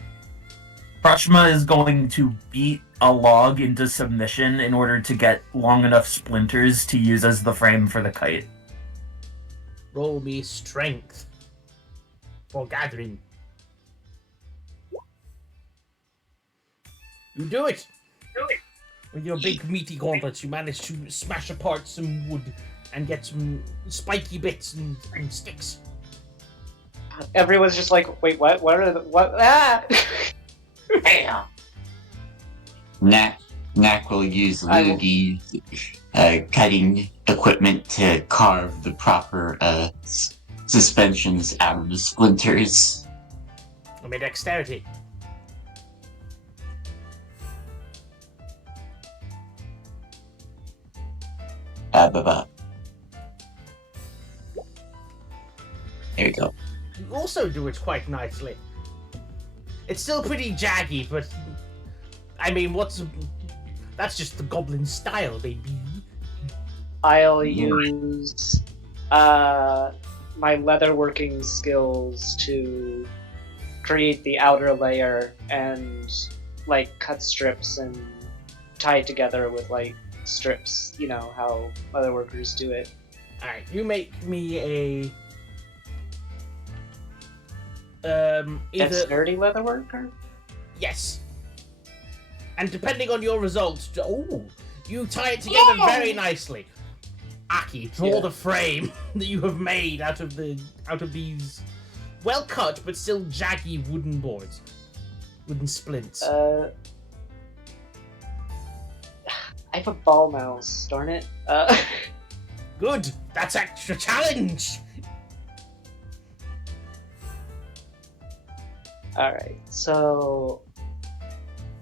Prashma is going to beat a log into submission in order to get long enough splinters to use as the frame for the kite. Roll me strength for gathering. You do it. With your big meaty gauntlets, you manage to smash apart some wood and get some spiky bits and sticks. Everyone's just like, wait, what? What are the what? Ah! Bam! Knack will use Lugi's cutting equipment to carve the proper suspensions out of the splinters. I made dexterity. There we go. You also do it quite nicely. It's still pretty jaggy, but I mean, that's just the goblin style, baby. I'll use my leatherworking skills to create the outer layer and like cut strips and tie it together with like strips. You know how leatherworkers do it. All right, you make me a either Dexterity leatherworker. yes, and depending on your results, you tie it together very nicely. Aki, draw the frame that you have made out of these well cut but still jaggy wooden boards, wooden splints. I have a ball mouse. Darn it. Good, that's extra challenge. All right. So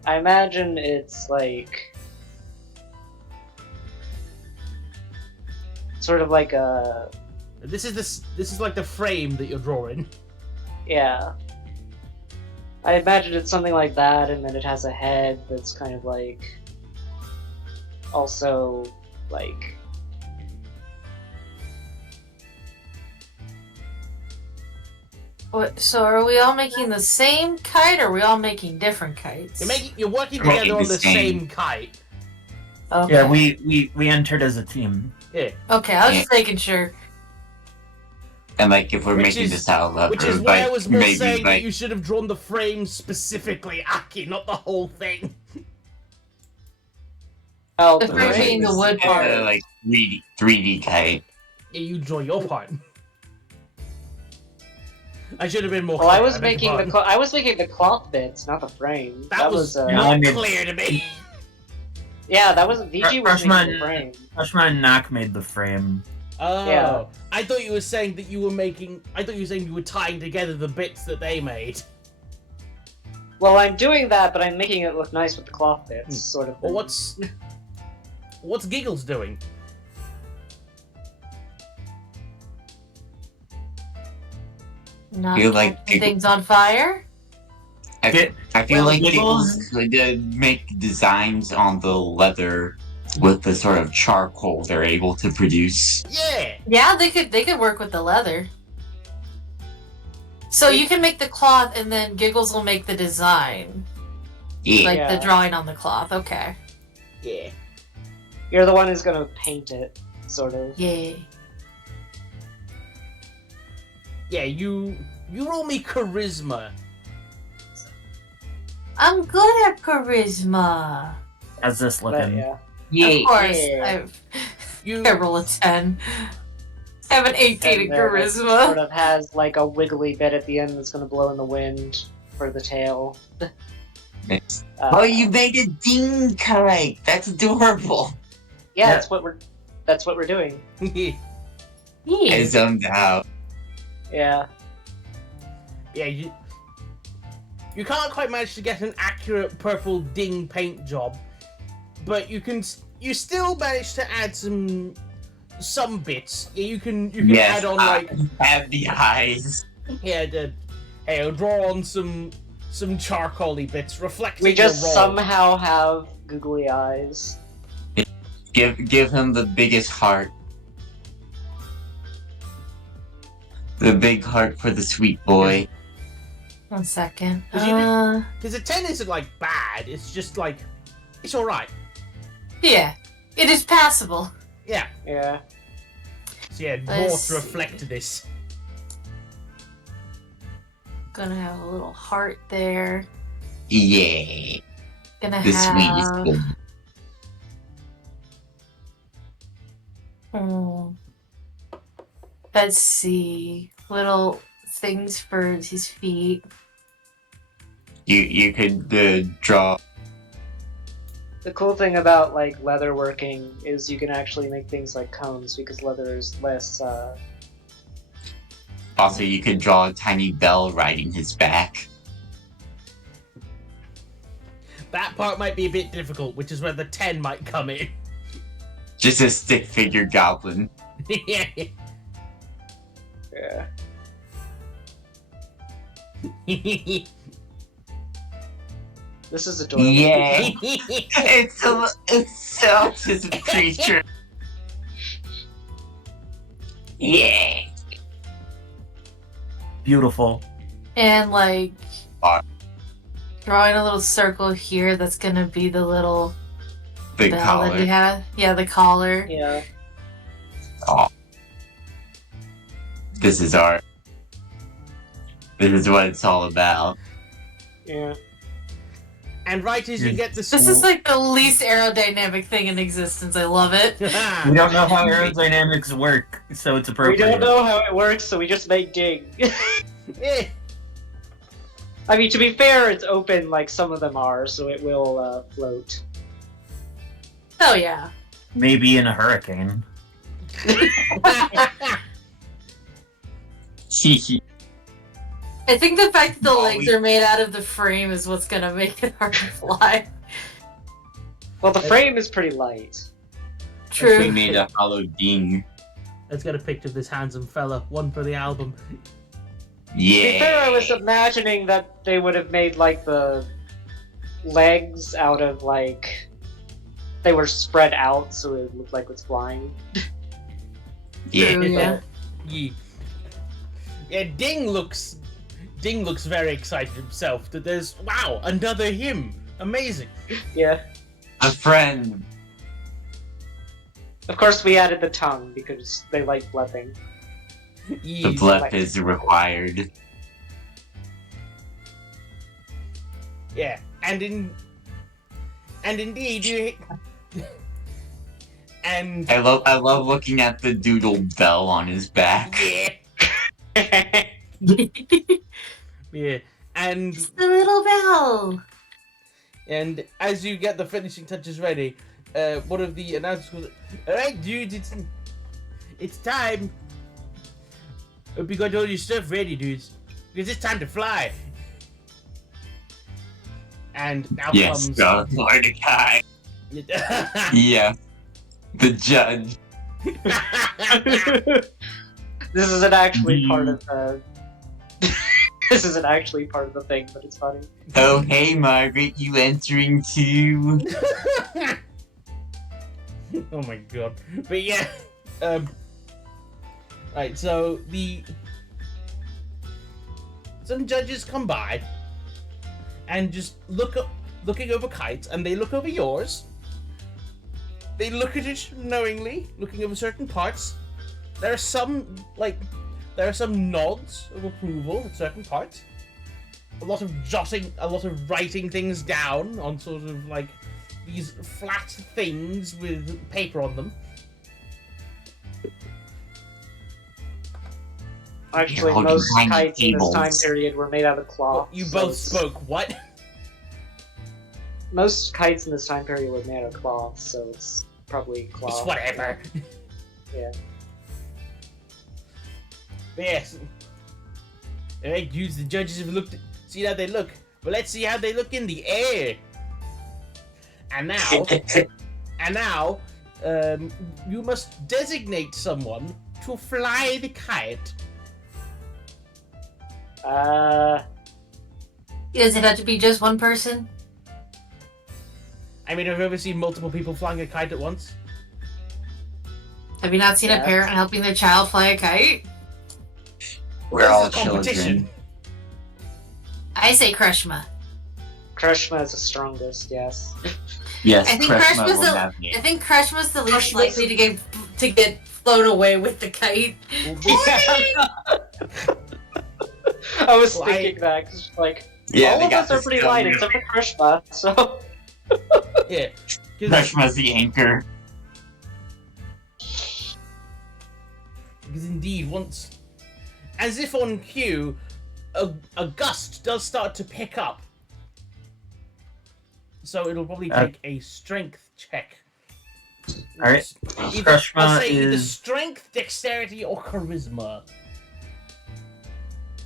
I imagine it's like sort of like a This is like the frame that you're drawing. yeah. I imagine it's something like that, and then it has a head that's kind of like also like What, so are we all making the same kite, or are we all making different kites? You're working Making together on the the same kite. Okay. Yeah, we entered as a team. Yeah. Okay, I was just making sure. And like, if we're Which making is- this out loud, Which is why I was more maybe saying that like you should have drawn the frame specifically, Aki, not the whole thing. oh, The frame being the wood part. like 3D kite. Yeah, you draw your part. I should have been more. Well, I clear, was beg your making pardon. I was making the cloth bits, not the frame. That was Yeah, not I made- clear to me. yeah, that was VG was making Freshman- the frame. Ashma and Nak made the frame. Oh, Yeah. I thought you were saying that you were making. I thought you were saying you were tying together the bits that they made. Well, I'm doing that, but I'm making it look nice with the cloth bits, sort of. Well, thing. what's Giggles doing? Not You're like- catching things on fire? I feel Well, like Giggles- people could make designs on the leather with the sort of charcoal they're able to produce. Yeah. Yeah, they could work with the leather. So you can make the cloth, and then Giggles will make the design, Yeah. like the Yeah. drawing on the cloth. Okay. Yeah. You're the one who's gonna paint it, sort of. Yay. Yeah. You roll me charisma. I'm good at charisma. How's this But looking? yeah. Of course, Yeah. You. I roll a 10. I have an 18 in And then it charisma. sort of has like a wiggly bit at the end that's gonna blow in the wind for the tail. Nice. Uh, Oh, you made a ding kite. That's adorable. Yeah, Yeah. that's what we're doing. I Yeah. zoned out. Yeah. Yeah. You can't quite manage to get an accurate purple ding paint job, but you still manage to add some bits. Yeah, you can Yes, add on like I have the eyes. I'll draw on some charcoaly bits reflecting We just the roll. somehow have googly eyes. Give him the biggest heart. The big heart for the sweet boy. 1 second. 'Cause you Because a 10 isn't like bad. It's just like it's all right. Yeah. It is passable. Yeah. Yeah. So yeah, draw Let's to reflect this. Gonna have a little heart there. Yeah. Gonna The have sweetest boy. Oh. Let's see. Little things for his feet. You could draw. The cool thing about like leather working is you can actually make things like cones because leather is less. Also, you could draw a tiny bell riding his back. That part might be a bit difficult, which is where the 10 might come in. Just a stick figure goblin. Yeah. Yeah. This is adorable. Yeah. It's so just a creature. Yeah. Beautiful. And like Art. drawing a little circle here that's gonna be the little The bell that he collar. had. Yeah, the collar. Yeah. Oh. This is art. This is what it's all about. Yeah. And right as you get the This is like the least aerodynamic thing in existence. I love it. We don't know how aerodynamics work, so it's We appropriate. don't know how it works, so we just make dig. Eh. I mean, to be fair, it's open like some of them are, so it will float. Oh yeah. Maybe in a hurricane. Hee I think the fact that the Oh, legs are made out of the frame is what's gonna make it hard to fly. Well, the frame is pretty light. We True. made a hollow ding. Let's get a picture of this handsome fella. One for the album. To be fair, I Yeah. was imagining that they would have made like the legs out of like they were spread out, so it looked like it's flying. Yeah. True, yeah. Yeah. Yeah, Ding looks very excited himself that there's another him. Amazing. Yeah. A friend. Of course, we added the tongue because they like blepping. The Yeah. blep is required. Yeah. And indeed you and I love looking at the doodle bell on his back. yeah. Yeah. And The little bell. And as you get the finishing touches ready, one of the announcers goes, "Alright, dudes, it's time. Hope you got all your stuff ready, dudes. Because it's time to fly." And now Yes, comes... Mordecai. Yeah. The judge. This isn't actually part of the. This isn't actually part of the thing, but it's funny. Oh, hey, Margaret, you entering too? Oh my god. But yeah. Right, so some judges come by and just looking over kites, and they look over yours. They look at it knowingly, looking over certain parts. There are some nods of approval at certain parts. A lot of writing things down on sort of like these flat things with paper on them. Actually, holding most tiny kites in this time tables. period were made out of cloth. You so both it's- spoke what? Most kites in this time period were made out of cloth, so it's probably cloth. It's whatever. Yeah. Yes. Alright, dudes, the judges have looked. See how they look. Well, let's see how they look in the air. And now, you must designate someone to fly the kite. Does it have to be just one person? I mean, have you ever seen multiple people flying a kite at once? Have you not seen Yeah. a parent helping their child fly a kite? We're This all is a competition. children. I say Krishma. Krishma is the strongest, yes. Yes, I think Krishna Krishna's will the- have me. I think Krishma's the least Krishma's- likely to get flown away with the kite. I was Well, thinking that, 'cause, like, Yeah, all they of got us are this pretty going. light except for Krishma, so. Yeah. 'Cause- Krishna's the anchor. Because indeed, once, as if on cue, a gust does start to pick up. So it'll probably take a strength check. Alright. I'll Crushma say either is... strength, dexterity, or charisma.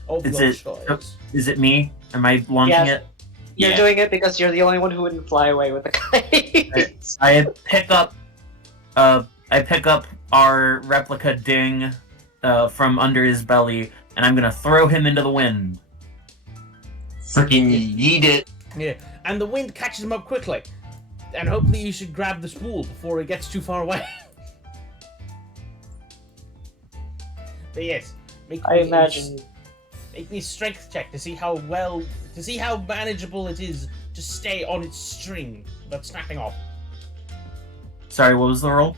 Of Is your it- choice. Is it me? Am I launching Yes. it? You're Yeah. doing it because you're the only one who wouldn't fly away with the kite. I pick up our replica Ding from under his belly, and I'm gonna throw him into the wind. Freaking yeet it. Yeah, and the wind catches him up quickly. And hopefully you should grab the spool before it gets too far away. But yes, make I imagine. make me a strength check to see how manageable it is to stay on its string without snapping off. Sorry, what was the roll?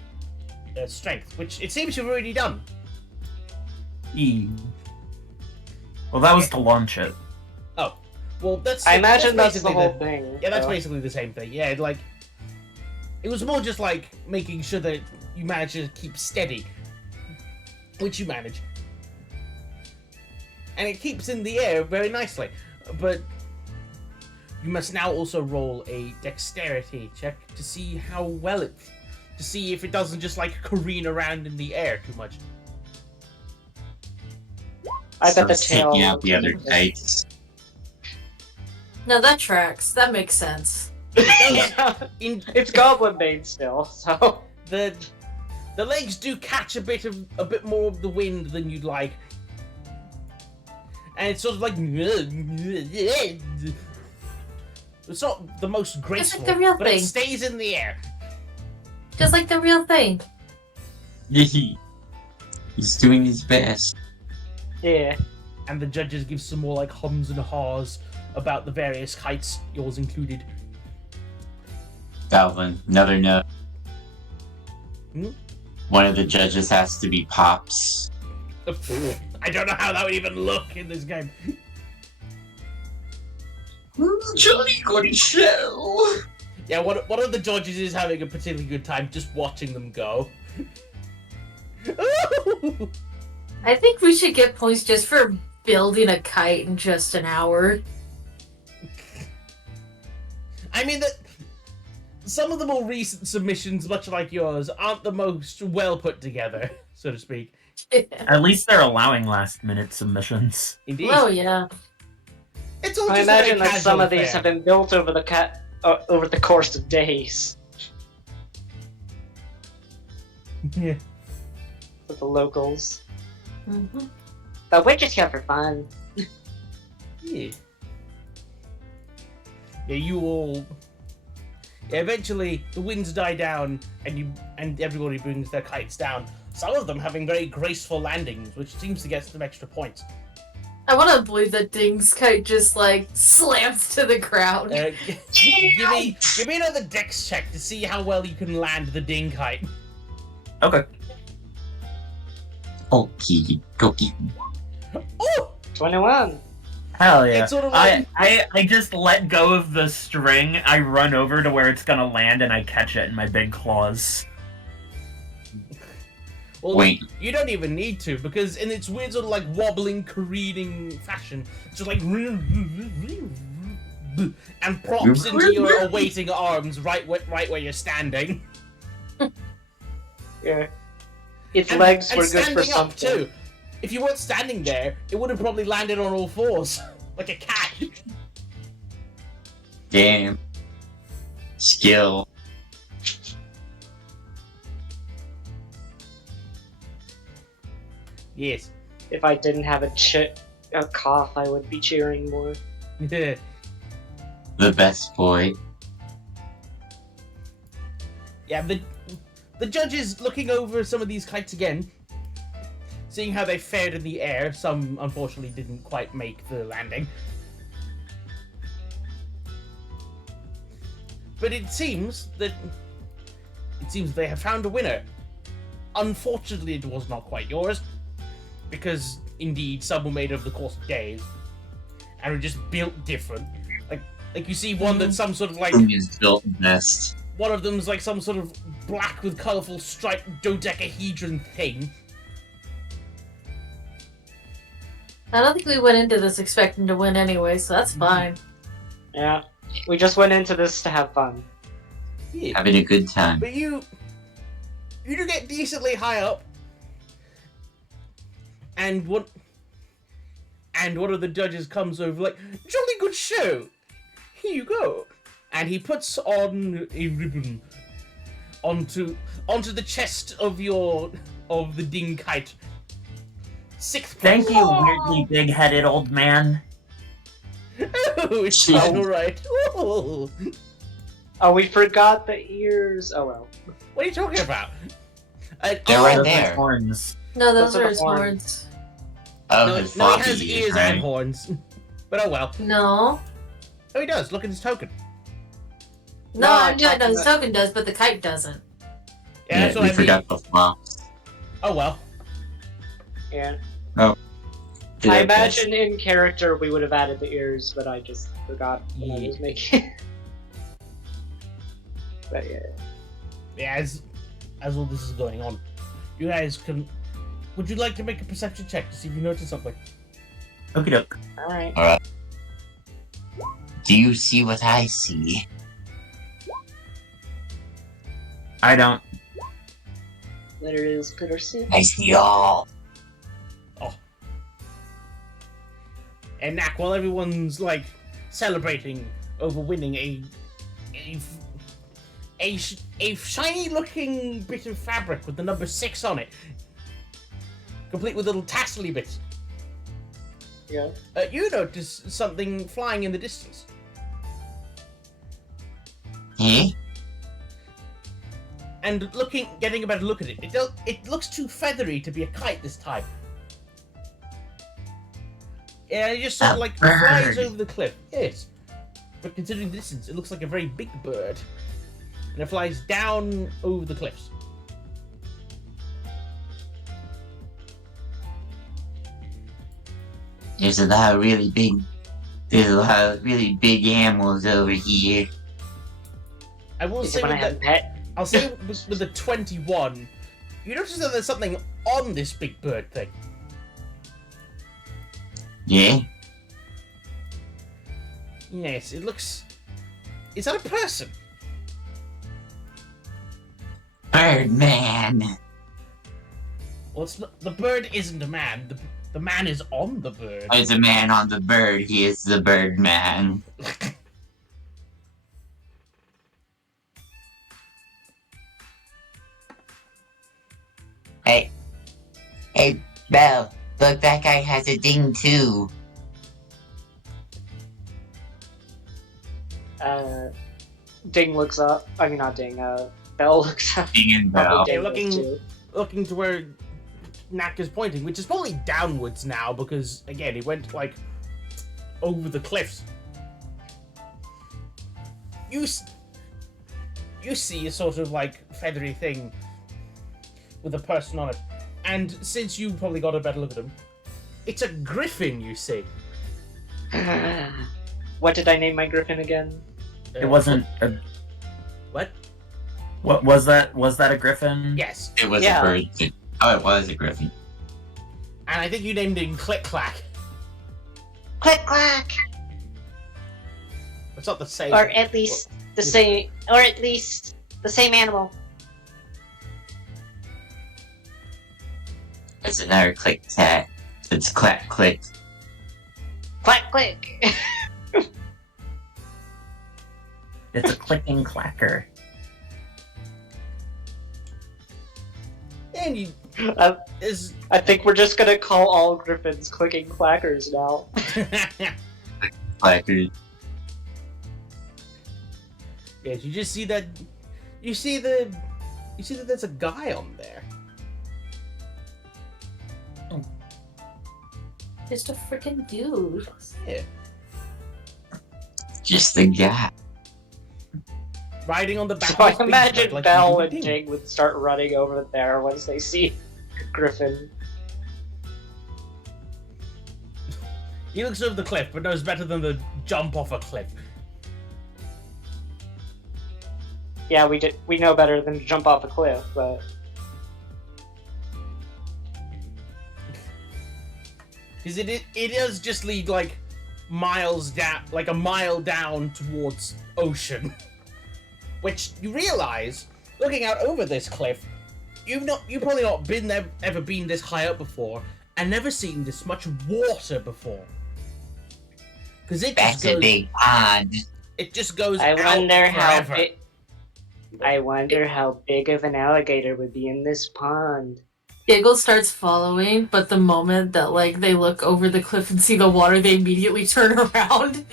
Strength, which it seems you've already done. E. Well, that was to launch it. Oh, well that's. I imagine that's the basically whole thing. Yeah, that's so. basically the same thing. Yeah, like it was more just like making sure that you manage to keep steady, which you manage, and it keeps in the air very nicely. But you must now also roll a dexterity check to see how well to see if it doesn't just like careen around in the air too much. I bet the Starts tail. taking out the other kites. No, that tracks. That makes sense. In It's Goblin Bane still, so. the legs do catch a bit more of the wind than you'd like, and it's sort of like it's not the most graceful, the real but thing. it stays in the air. Just like the real thing. He's doing his best. Yeah. And the judges give some more like hums and haws about the various kites, yours included. Valvin, another note. Hmm? One of the judges has to be Pops. I don't know how that would even look in this game. Johnny got a shell. Yeah, one of the judges is having a particularly good time just watching them go. I think we should get points just for building a kite in just an hour. I mean that some of the more recent submissions, much like yours, aren't the most well put together, so to speak. At least they're allowing last-minute submissions. Indeed. Oh yeah. It's all I just a very imagine that some casual of these affair. have been built over over the course of days Yeah. with the locals. Mm-hmm. But we're just here for fun. Yeah. Yeah, you all. Yeah, eventually the winds die down, and everybody brings their kites down. Some of them having very graceful landings, which seems to get some extra points. I want to believe that Ding's kite just like slams to the ground. Give me another dex check to see how well you can land the ding kite. Okay. Okie dokie. Oh! 21. Hell yeah. It's sort of like- I just let go of the string, I run over to where it's gonna land, and I catch it in my big claws. Well, Wait. you don't even need to, because in its weird sort of like wobbling, careening fashion, it's just like and props into your awaiting arms right where you're standing. Yeah. Its And- legs and were good for standing up something. too. If you weren't standing there, it would have probably landed on all fours, like a cat. Damn. Skill. Yes. If I didn't have a cough, I would be cheering more. The best boy. Yeah, the judges looking over some of these kites again, seeing how they fared in the air. Some unfortunately didn't quite make the landing. But it seems they have found a winner. Unfortunately, it was not quite yours, because indeed some were made over the course of days and were just built different. Like you see one that's some sort of like Who is built best? one of them's like some sort of black with colourful striped dodecahedron thing. I don't think we went into this expecting to win anyway, so that's fine. Yeah. We just went into this to have fun. Yeah. Having a good time. But you do get decently high up, and one of the judges comes over like, "Jolly good show. Here you go," and he puts on a ribbon onto the chest of the ding kite. 6th place. Thank you, weirdly big-headed old man. Oh, it's fine, all right. Oh. Oh, we forgot the ears. Oh well. What are you talking about? They're right Those are there. horns. No, those Those are are the his horns. horns. Oh, No, the he floppy has ears right? and horns. But oh well. No. Oh, he does. Look at his token. No, No, I'm I'm doing, no, talking his token does, but the kite doesn't. Yeah, that's what we I mean. forgot the flops. Oh well. Yeah. Did I our best. imagine in character we would have added the ears, but I just forgot when I was making it. But yeah. Yeah, as all this is going on, you guys can. Would you like to make a perception check to see if you notice something? Okie doke. Alright. Do you see what I see? I don't. There is Peterson. I see all. And Knack, while everyone's like celebrating over winning a shiny-looking bit of fabric with the number 6 on it, complete with little tassely bits. Yeah. You notice something flying in the distance. Eh? And getting a better look at it, it looks too feathery to be a kite this time. Yeah, it just sort of A like bird. flies over the cliff. Yes, but considering the distance, it looks like a very big bird, and it flies down over the cliffs. There's a lot of really big animals over here. I will Is say it when I have a that pet? I'll say with the 21, you notice that there's something on this big bird thing. Yeah? Yes, it looks. Is that a person? Birdman. Well, it's not, the bird isn't a man. The man is on the bird. There's a man on the bird. He is the Birdman. Hey, Belle. Look, that guy has a ding too. Ding looks up. I mean, not Ding. Bell looks up. Ding and Probably Belle. Ding Okay, does looking- too. Looking to where Knack is pointing, which is probably downwards now because again he went like over the cliffs. You see a sort of like feathery thing with a person on it, and since you probably got a better look at him, it's a griffin. You see. What did I name my griffin again? It wasn't a. What? What was that? Was that a griffin? Yes, It was Yeah. a bird. Oh, it was a griffin. and I think you named him Click Clack. Click clack, It's not the same. or at least the same, or at least the same animal. It's another click tat. It's clack click. Clack click. It's a clicking clacker. And you I, is I think we're just gonna call all griffins clicking clackers now. Clackers. yes, you just see that. You see that there's a guy on there. Just a freaking dude. Yeah, Just the guy. riding on the back. So I of a imagine speedboat like Bell you and did. Ding would start running over there once they see Griffin. He looks over the cliff, but knows better than to jump off a cliff. Yeah, we know better than to jump off a cliff, but Because it does just lead like miles down, like a mile down towards ocean. Which you realize, looking out over this cliff, you've probably not been there, ever been this high up before, and never seen this much water before. Because That's a big pond. It just goes. I wonder out forever. I wonder how big of an alligator would be in this pond. Giggle starts following, but the moment that like they look over the cliff and see the water, they immediately turn around.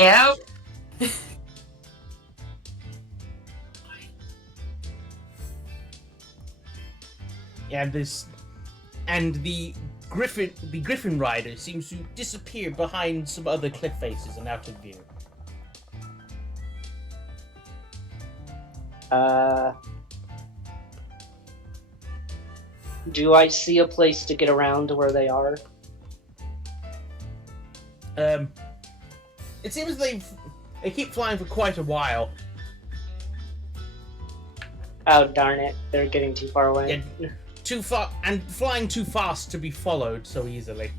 Yep. Yeah, the griffin rider seems to disappear behind some other cliff faces and out of view. Do I see a place to get around to where they are? It seems they keep flying for quite a while. Oh, darn it. They're getting too far away. Yeah, too far and flying too fast to be followed so easily.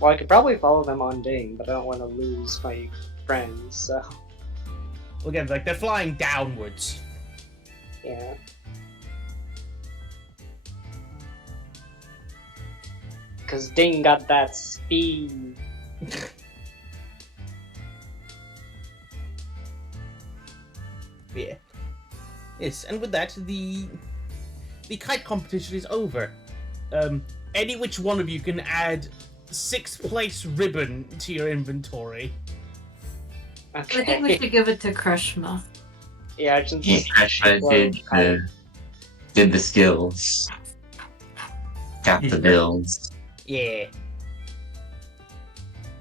Well, I could probably follow them on Ding, but I don't want to lose my friends, so... Well, again, like, they're flying downwards. Yeah. Because Ding got that speed. Yeah. Yes, and with that, the kite competition is over. Any which one of you can add 6th place ribbon to your inventory. Okay. I think we should give it to Krishma. Yeah, since Yeah, Krishna did the skills. Got the builds. Yeah.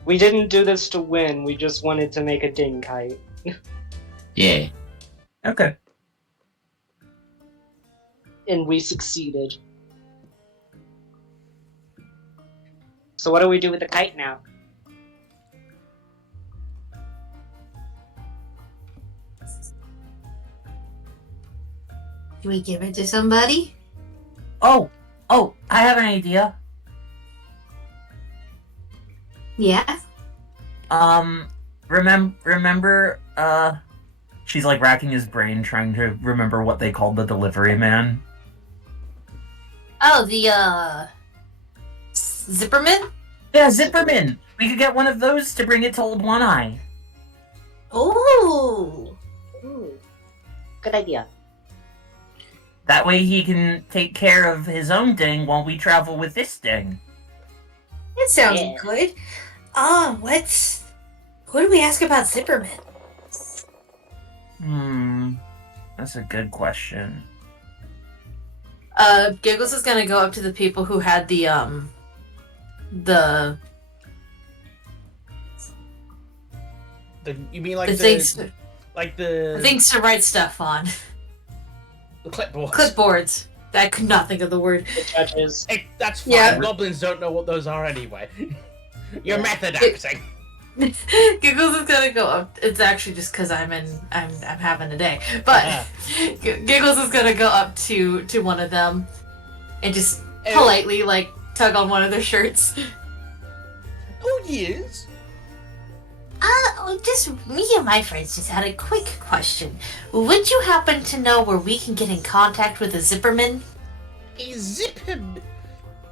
we didn't do this to win, we just wanted to make a Ding kite. Yeah. Okay. And we succeeded. So what do we do with the kite now? Do we give it to somebody? Oh, I have an idea. Yeah. Remember, she's like racking his brain trying to remember what they called the delivery man. Oh, the Zipperman? Yeah, Zipperman! We could get one of those to bring it to Old One Eye. Ooh. Ooh, good idea. That way he can take care of his own ding while we travel with this ding. That sounds Yeah. good. Who do we ask about Zipperman? That's a good question. Giggles is gonna go up to the people who had the You mean like the things the to write stuff on. the clipboards? Clipboards. I could not think of the word. The judges. Hey, that's fine. Yeah. Goblins don't know what those are anyway. You're method acting. Giggles is gonna go up. It's actually just because I'm having a day. But Giggles is gonna go up to one of them and just politely like tug on one of their shirts. Oh yes. Just me and my friends just had a quick question. Would you happen to know where we can get in contact with a Zipperman? A Zipperman.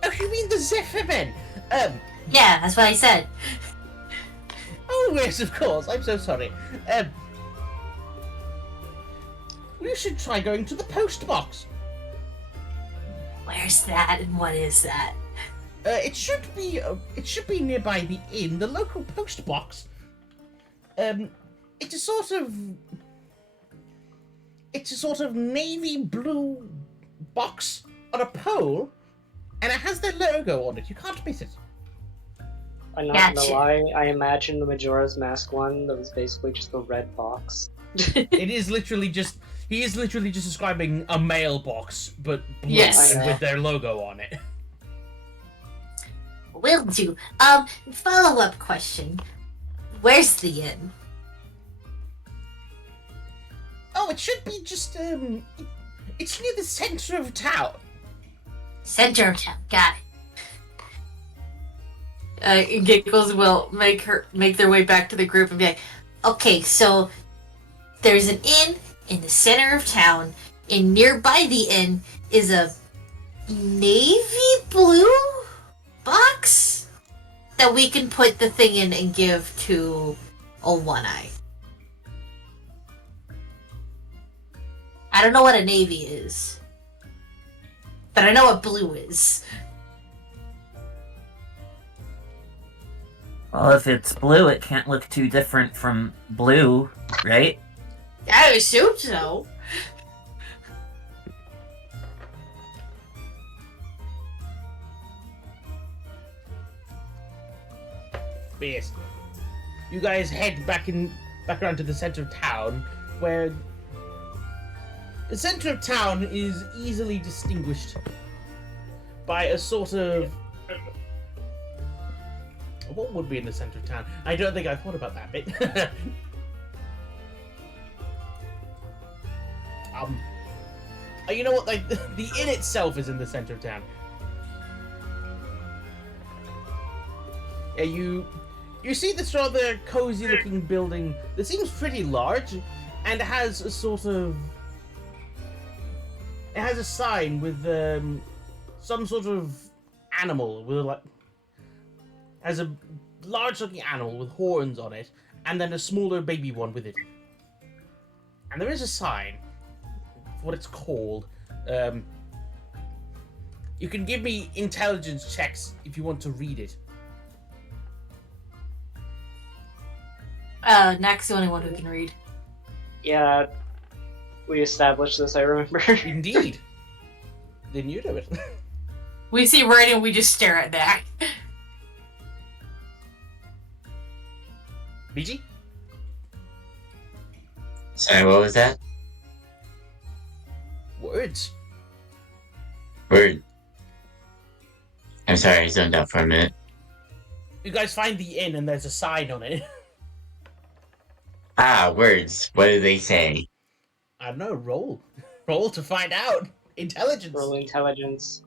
Oh, you mean the Zipperman? Yeah, that's what I said. Oh yes, of course. I'm so sorry. You should try going to the post box. Where's that and what is that? It should be nearby the inn, the local post box. It's a sort of navy blue box on a pole, and it has their logo on it. You can't miss it. I'm not Gotcha. gonna lie, I imagined the Majora's Mask one that was basically just a red box. He is literally just describing a mailbox, but blue Yes. and with their logo on it. Will do. Follow-up question. Where's the inn? Oh, it should be just it's near the center of town. Center of town. Got it. Giggles will make their way back to the group and be like, okay, so there's an inn in the center of town, and nearby the inn is a navy blue box that we can put the thing in and give to a One-Eye. I don't know what a navy is, but I know what blue is. Well, if it's blue, it can't look too different from blue, right? I assume so. But yes, you guys head back around to the center of town, where the center of town is easily distinguished by a sort of... What would be in the center of town? I don't think I thought about that bit. You know what? Like the inn itself is in the center of town. Yeah, you see this rather cozy-looking building that seems pretty large, and has a sort of... It has a sign with some sort of animal with like... Has a large-looking animal with horns on it, and then a smaller baby one with it. And there is a sign for what it's called. You can give me intelligence checks if you want to read it. Nack's the only one who can read. Yeah, we established this, I remember. Indeed. Then you do it. We see writing, we just stare at Nack. BG? Sorry, what was that? Words. Word. I'm sorry, I zoned out for a minute. You guys find the inn and there's a sign on it. Ah, words. What do they say? I don't know, roll. Roll to find out. Intelligence. Roll intelligence.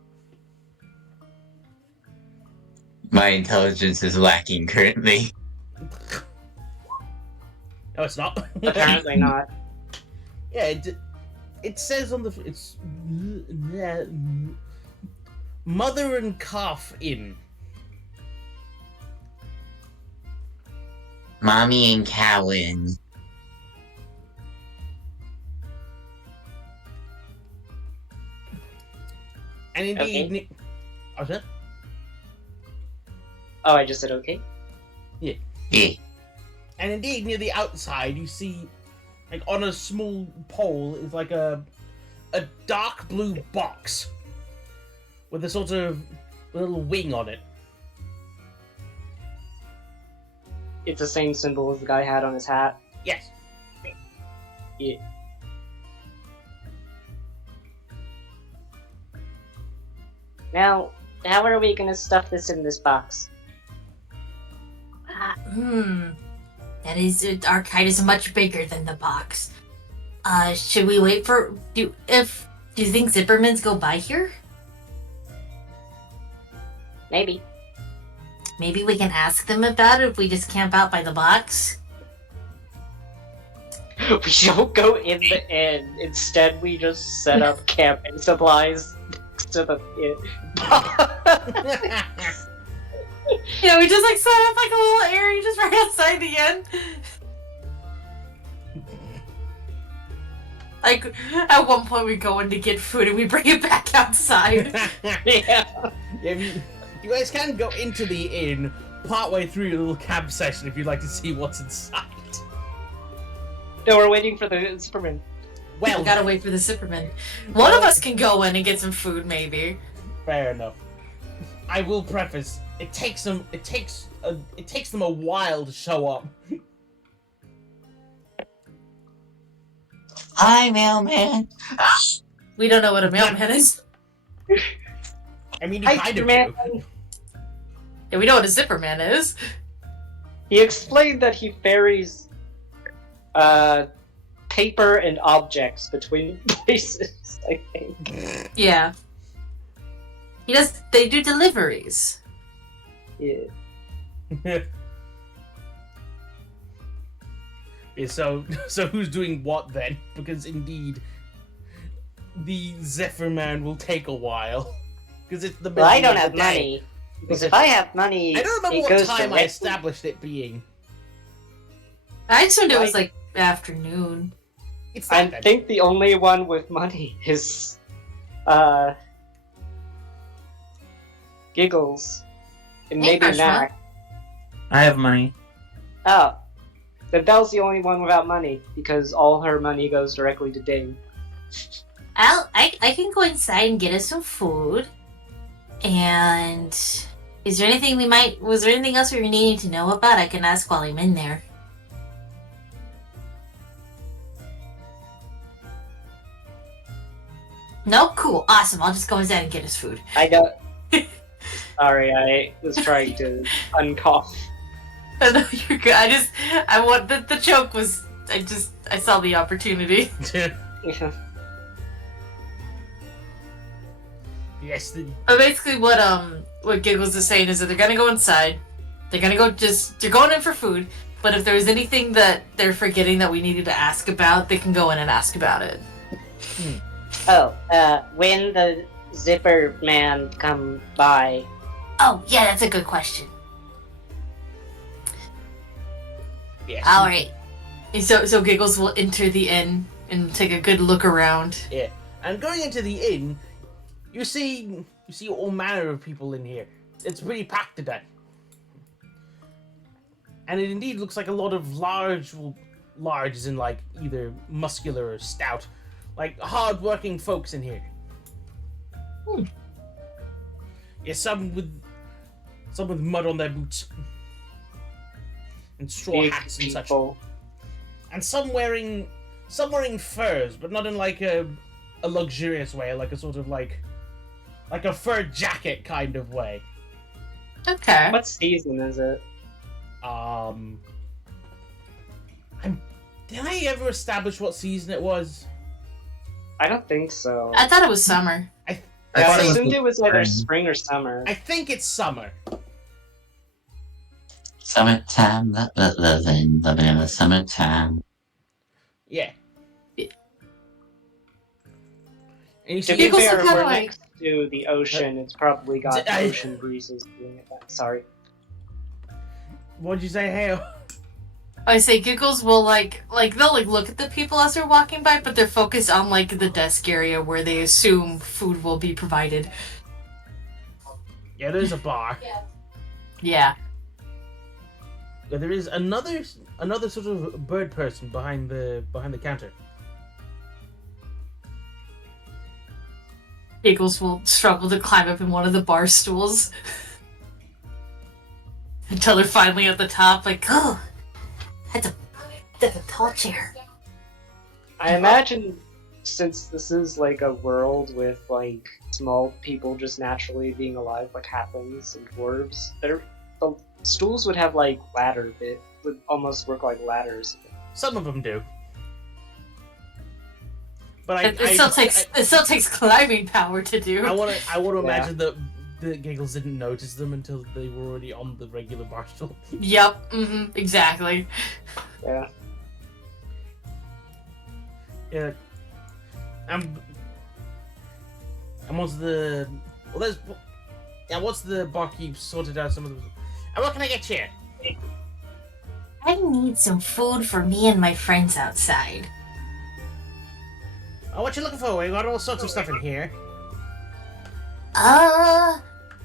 My intelligence is lacking currently. No, it's not. Apparently not. Yeah, it says on the... It's... Mother and Calf Inn. Mommy and Cowan. And indeed... Okay. Oh, sir? Oh, I just said okay. Yeah. And indeed, near the outside, you see, like, on a small pole is like a dark blue box with a sort of little wing on it. It's the same symbol as the guy had on his hat. Yes. Yeah. Now, how are we gonna stuff this in this box? That is, our kite is much bigger than the box. Should we wait for... Do you think Zippermans go by here? Maybe. Maybe we can ask them about it if we just camp out by the box? We don't go in the inn. Instead, we just set up camping supplies next to the inn. Yeah, we just like set up like a little area just right outside the inn. Like, at one point we go in to get food and we bring it back outside. Yeah. You guys can go into the inn partway through your little camp session if you'd like to see what's inside. No, we're waiting for the Superman. Well, We gotta wait for the Zipperman. One of us can go in and get some food, maybe. fair enough. I will preface: it takes them a while to show up. Hi, mailman. We don't know what a mailman is. I mean, you Hi, kind of Superman. do. Yeah, we know what a Zipperman is. He explained that he ferries paper and objects between places, I think. Yeah. They do deliveries. Yeah. Yeah, so who's doing what then? Because indeed, the Zephyr Man will take a while. Because it's the Well, I middle don't of have the day. money. Because if I have money, I don't remember it what goes time I directly- established it being. I assumed it was like afternoon. It's I not then. think the only one with money is, Giggles. And Hey, maybe Krishna. Mac. I have money. Oh. Then Belle's the only one without money, because all her money goes directly to Ding. I can go inside and get us some food. And was there anything else we needing to know about? I can ask while I'm in there. No? Cool. Awesome. I'll just go inside and get us food. I don't... Sorry, I was trying to uncough. Oh, no, you're good. I want the joke was I saw the opportunity. Yes, But basically what Giggles is saying is that they're gonna go inside. They're going in for food, but if there's anything that they're forgetting that we needed to ask about, they can go in and ask about it. Oh, when the Zipper Man come by... Oh, yeah, that's a good question. yes. Alright. So Giggles will enter the inn and take a good look around. Yeah. And going into the inn, you see all manner of people in here. It's pretty packed today. And it indeed looks like a lot of large as in like either muscular or stout, like hard-working folks in here. Yeah, some with mud on their boots and straw Big hats and such. people. And some wearing furs, but not in like a luxurious way, like a sort of like a fur jacket kind of way. Okay. What season is it? Did I ever establish what season it was? I don't think so. I thought it was summer. I thought it was assumed the it was either spring. spring or summer. I think it's summer. Summertime, living in the summertime. Yeah. Yeah. And you To see, be Giggles fair, are if kinda we're like- next to the ocean, it's probably got I- ocean breezes doing it. Sorry. what'd you say, Hale? I say Giggles will they'll look at the people as they're walking by, but they're focused on the desk area where they assume food will be provided. Yeah, there's a bar. Yeah. But there is another sort of bird person behind the counter. Giggles will struggle to climb up in one of the bar stools. Until they're finally at the top, oh, that's a tall chair. I imagine, since this is like a world with like small people just naturally being alive, like halflings and dwarves, the stools would have like ladder bit, would almost work like ladders. Some of them do. But It still takes climbing power to do. I want to Yeah. imagine that the Giggles didn't notice them until they were already on the regular bar stool. Yep. Exactly. Yeah. Yeah. And once the once the barkeep sorted out some of them. And what can I get you? I need some food for me and my friends outside. Oh, what you looking for? We got all sorts of stuff in here.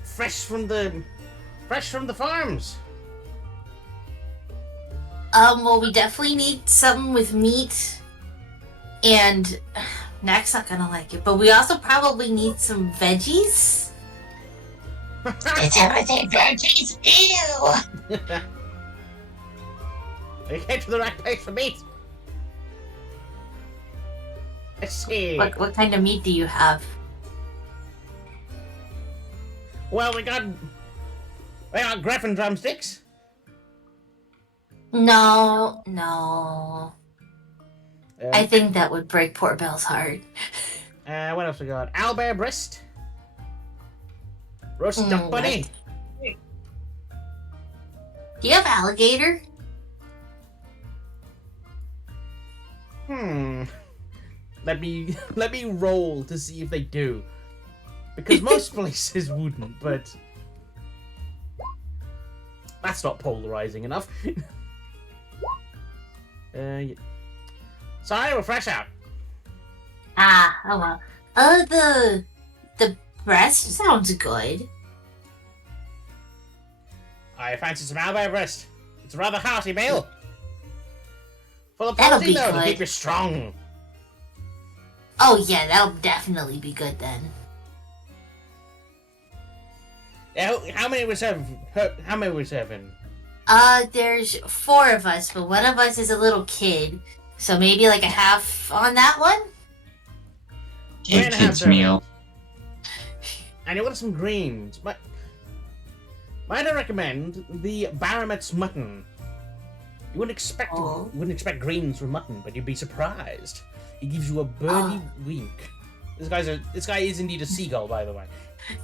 Fresh from the farms. Well, we definitely need something with meat, and Mac's not gonna like it, but we also probably need some veggies. It's everything veggies. Ew. We came to the right place for meat. Let's see. What kind of meat do you have? Well, we got Griffin drumsticks. No. I Um, think that would break poor Belle's heart. What else we got? Owlbear breast. Roast duck bunny. Do you have alligator? Let me roll to see if they do. Because most places wouldn't, but that's not polarizing enough. Yeah. Sorry, we're fresh out. Ah, oh well. The breast sounds good. I fancy some owlbear breast. It's a rather hearty meal. Full of That'll protein, be though, to good. keep you strong. Oh yeah, that'll definitely be good then. How many were serving? How many were serving? There's 4 of us, but one of us is a little kid. So maybe like a half on that one? Three A and a half kid's servings. meal. And you want some greens. Might I recommend the Baromet's mutton? You wouldn't expect greens from mutton, but you'd be surprised. He gives you a birdie wink. This guy is indeed a seagull, by the way.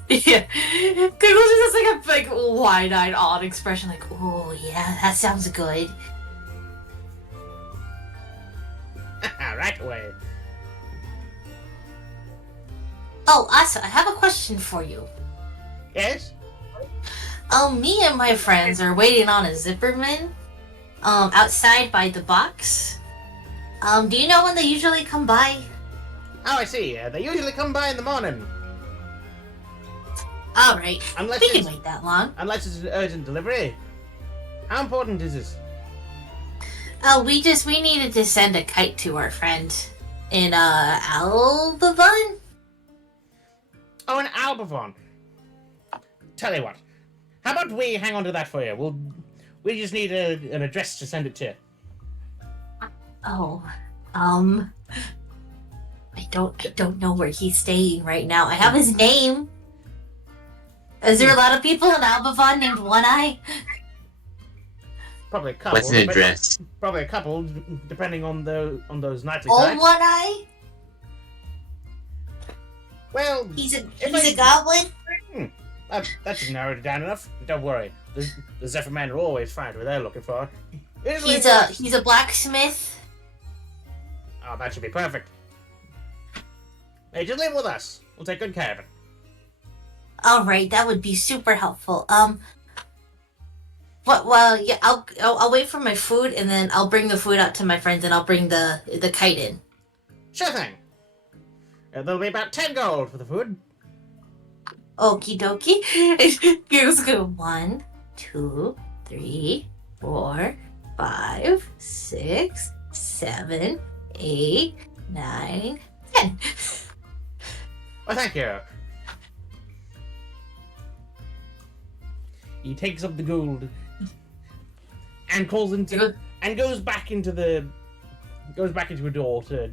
Yeah. Giggles just like a big wide-eyed odd expression like, oh yeah, that sounds good. Right away. Oh, Asa, I have a question for you. Yes? Me and my friends are waiting on a zipperman, outside by the box. Do you know when they usually come by? Oh, I see. They usually come by in the morning. Alright, Unless we can it's, wait that long. unless it's an urgent delivery. How important is this? Oh, we needed to send a kite to our friend in, Albevan? Oh, an Albavon. Tell you what. How about we hang on to that for you? We just need an address to send it to. Oh, I don't know where he's staying right now. I have his name. Is there a lot of people in Albevan named One Eye? Probably a couple. What's the address? Probably a couple, depending on those nightly Old kites. One Eye? Well, He's If a I- goblin? that should narrow it down enough. Don't worry. The Zephyr men are always find what they're looking for. Usually He's a blacksmith. Oh, that should be perfect. Hey, just leave it with us. We'll take good care of it. Alright, that would be super helpful. Yeah, I'll wait for my food and then I'll bring the food out to my friends and I'll bring the kite in. Sure thing. There'll be about 10 gold for the food. Okie dokie. Here's good. 1, 2, 3, 4, 5, 6, 7, 8, 9, 10. Well, thank you. He takes up the gold and calls into and goes back into a door to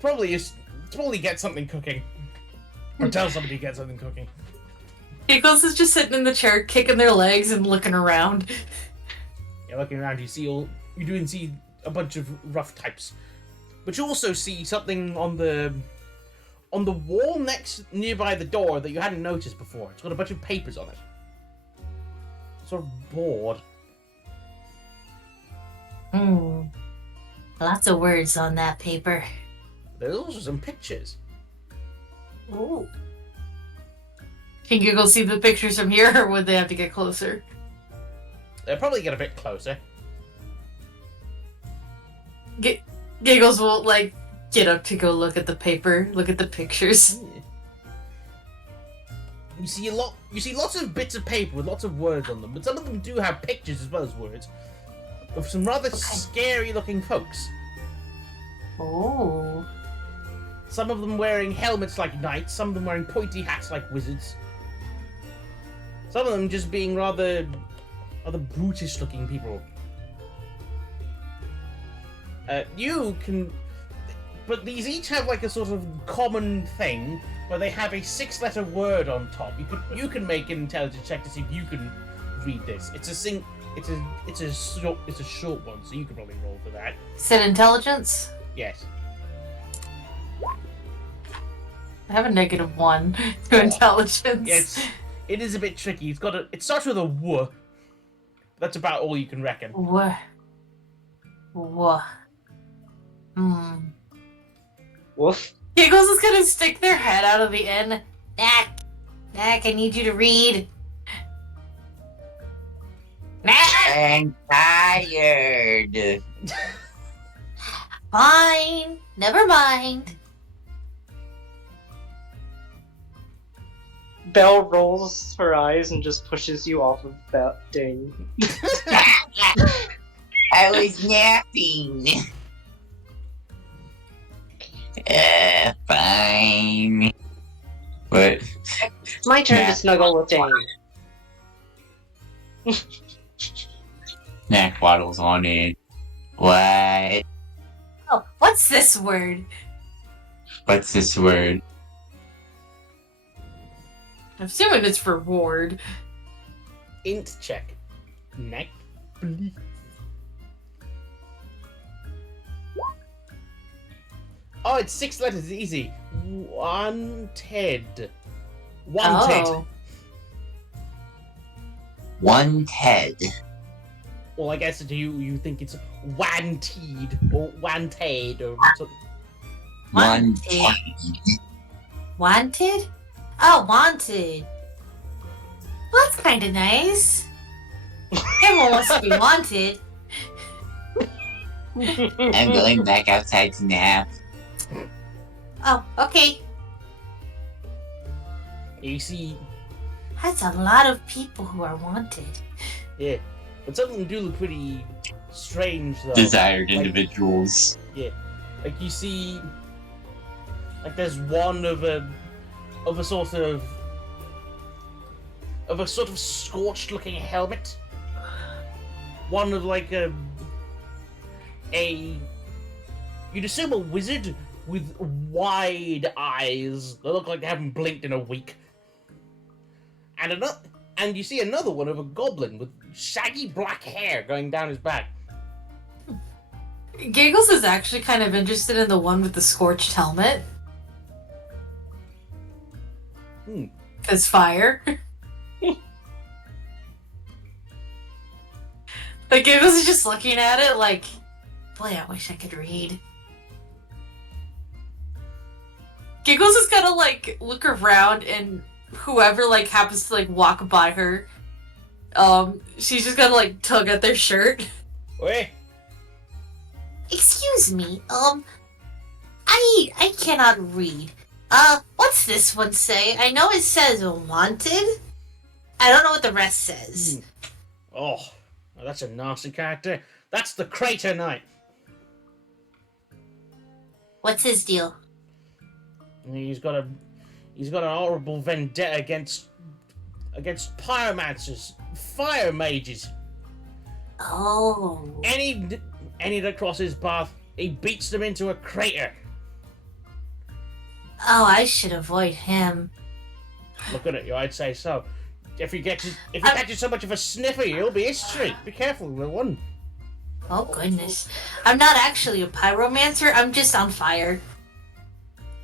probably get something cooking or tell somebody to get something cooking. Giggles is just sitting in the chair, kicking their legs and looking around. You're looking around. You do see a bunch of rough types, but you also see something on the wall nearby the door that you hadn't noticed before. It's got a bunch of papers on it. Sort of bored. Lots of words on that paper. There's also some pictures. Ooh. Can Giggles see the pictures from here, or would they have to get closer? They'll probably get a bit closer. Giggles will, get up to go look at the paper, look at the pictures. You see lots of bits of paper with lots of words on them, but some of them do have pictures as well as words of some rather scary-looking folks. Oh. Some of them wearing helmets like knights, some of them wearing pointy hats like wizards. Some of them just being rather brutish-looking people. But these each have like a sort of common thing where they have a 6-letter word on top. You can make an intelligence check to see if you can read this. It's a short one, so you can probably roll for that. Said intelligence? Yes. I have a -1 to intelligence. It is a bit tricky. It starts with a W. That's about all you can reckon. What? What? Woof. Giggles is gonna stick their head out of the inn. Knack, I need you to read. Knack! I'm tired. Fine, never mind. Belle rolls her eyes and just pushes you off of that ding. I was napping. Fine. What? It's my turn to snuggle with Dane. Snack waddles on it. What? Oh, what's this word? What's this word? I'm assuming it's for ward. Int check. Neck. Oh, it's 6 letters. Easy. Wanted. Wanted. Oh. Wanted. Well, I guess you think it's wanted or wanted or something. Wanted. Wanted? Oh, wanted. Well, that's kind of nice. Everyone wants to be wanted. I'm going back outside to nap. Oh, okay. You see, That's a lot of people who are wanted. yeah, but some of them do look pretty strange though. Desired Like- individuals. Like you see, like there's one of a sort of scorched looking helmet. One of like a you'd assume a wizard with wide eyes that look like they haven't blinked in a week. And you see another one of a goblin with shaggy black hair going down his back. Giggles is actually kind of interested in the one with the scorched helmet. Because fire. Like, Giggles is just looking at it like, boy, I wish I could read. Giggles is gonna, like, look around and whoever, like, happens to, like, walk by her, she's just gonna, like, tug at their shirt. Wait. Excuse me, I cannot read. What's this one say? I know it says wanted. I don't know what the rest says. Oh, well, that's a nasty character. That's the Crater Knight. What's his deal? He's got an horrible vendetta against pyromancers, fire mages. Oh. Any that cross his path, he beats them into a crater. Oh, I should avoid him. Looking at you, I'd say so. If he catches so much of a sniffer, he'll be history. Be careful, little one. Oh, goodness. I'm not actually a pyromancer, I'm just on fire.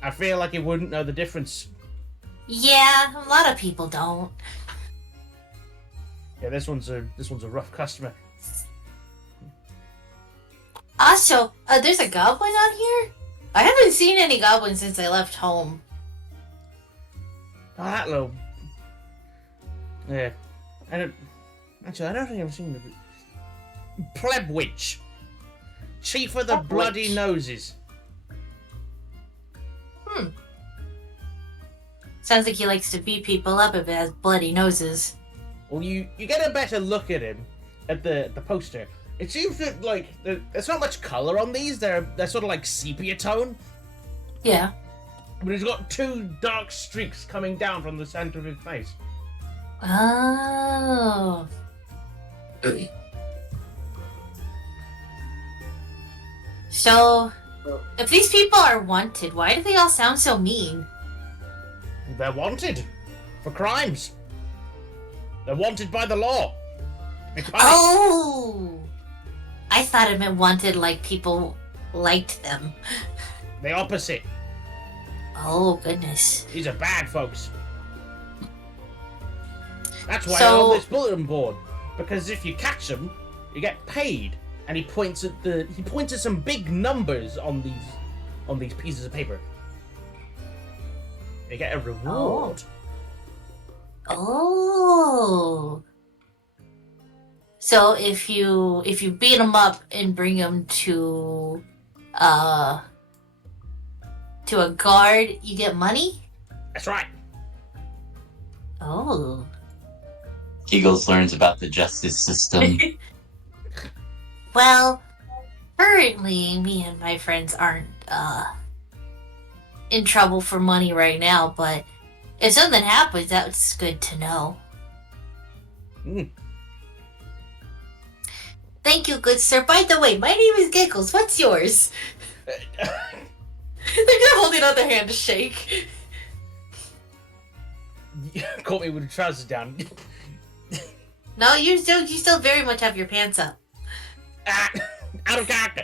I feel like he wouldn't know the difference. Yeah, a lot of people don't. Yeah, this one's a rough customer. Also, there's a goblin on here? I haven't seen any goblins since I left home. Oh, that little. Yeah, I don't think I've seen the pleb witch, chief of the Pleb bloody witch. noses. Sounds like he likes to beat people up if it has bloody noses. Well, you get a better look at him at the poster. It seems that like there's not much color on these. They're sort of like sepia tone, Yeah. but he's got two dark streaks coming down from the center of his face. Oh. So, if these people are wanted, why do they all sound so mean? They're wanted for crimes. They're wanted by the law. Be punished. Oh! I thought it meant wanted like people liked them. The opposite. Oh, goodness. These are bad folks. That's why So- on this bulletin board. Because if you catch them, you get paid. And he points at some big numbers on these pieces of paper. You get a reward. Oh. So if you beat them up and bring them to a guard, you get money? That's right. Oh. Eagles learns about the justice system. Well, currently me and my friends aren't in trouble for money right now, but if something happens, that's good to know. Mm. Thank you, good sir. By the way, my name is Giggles. What's yours? They're just holding out their hand to shake. Caught me with the trousers down. No, you still very much have your pants up. Out of character.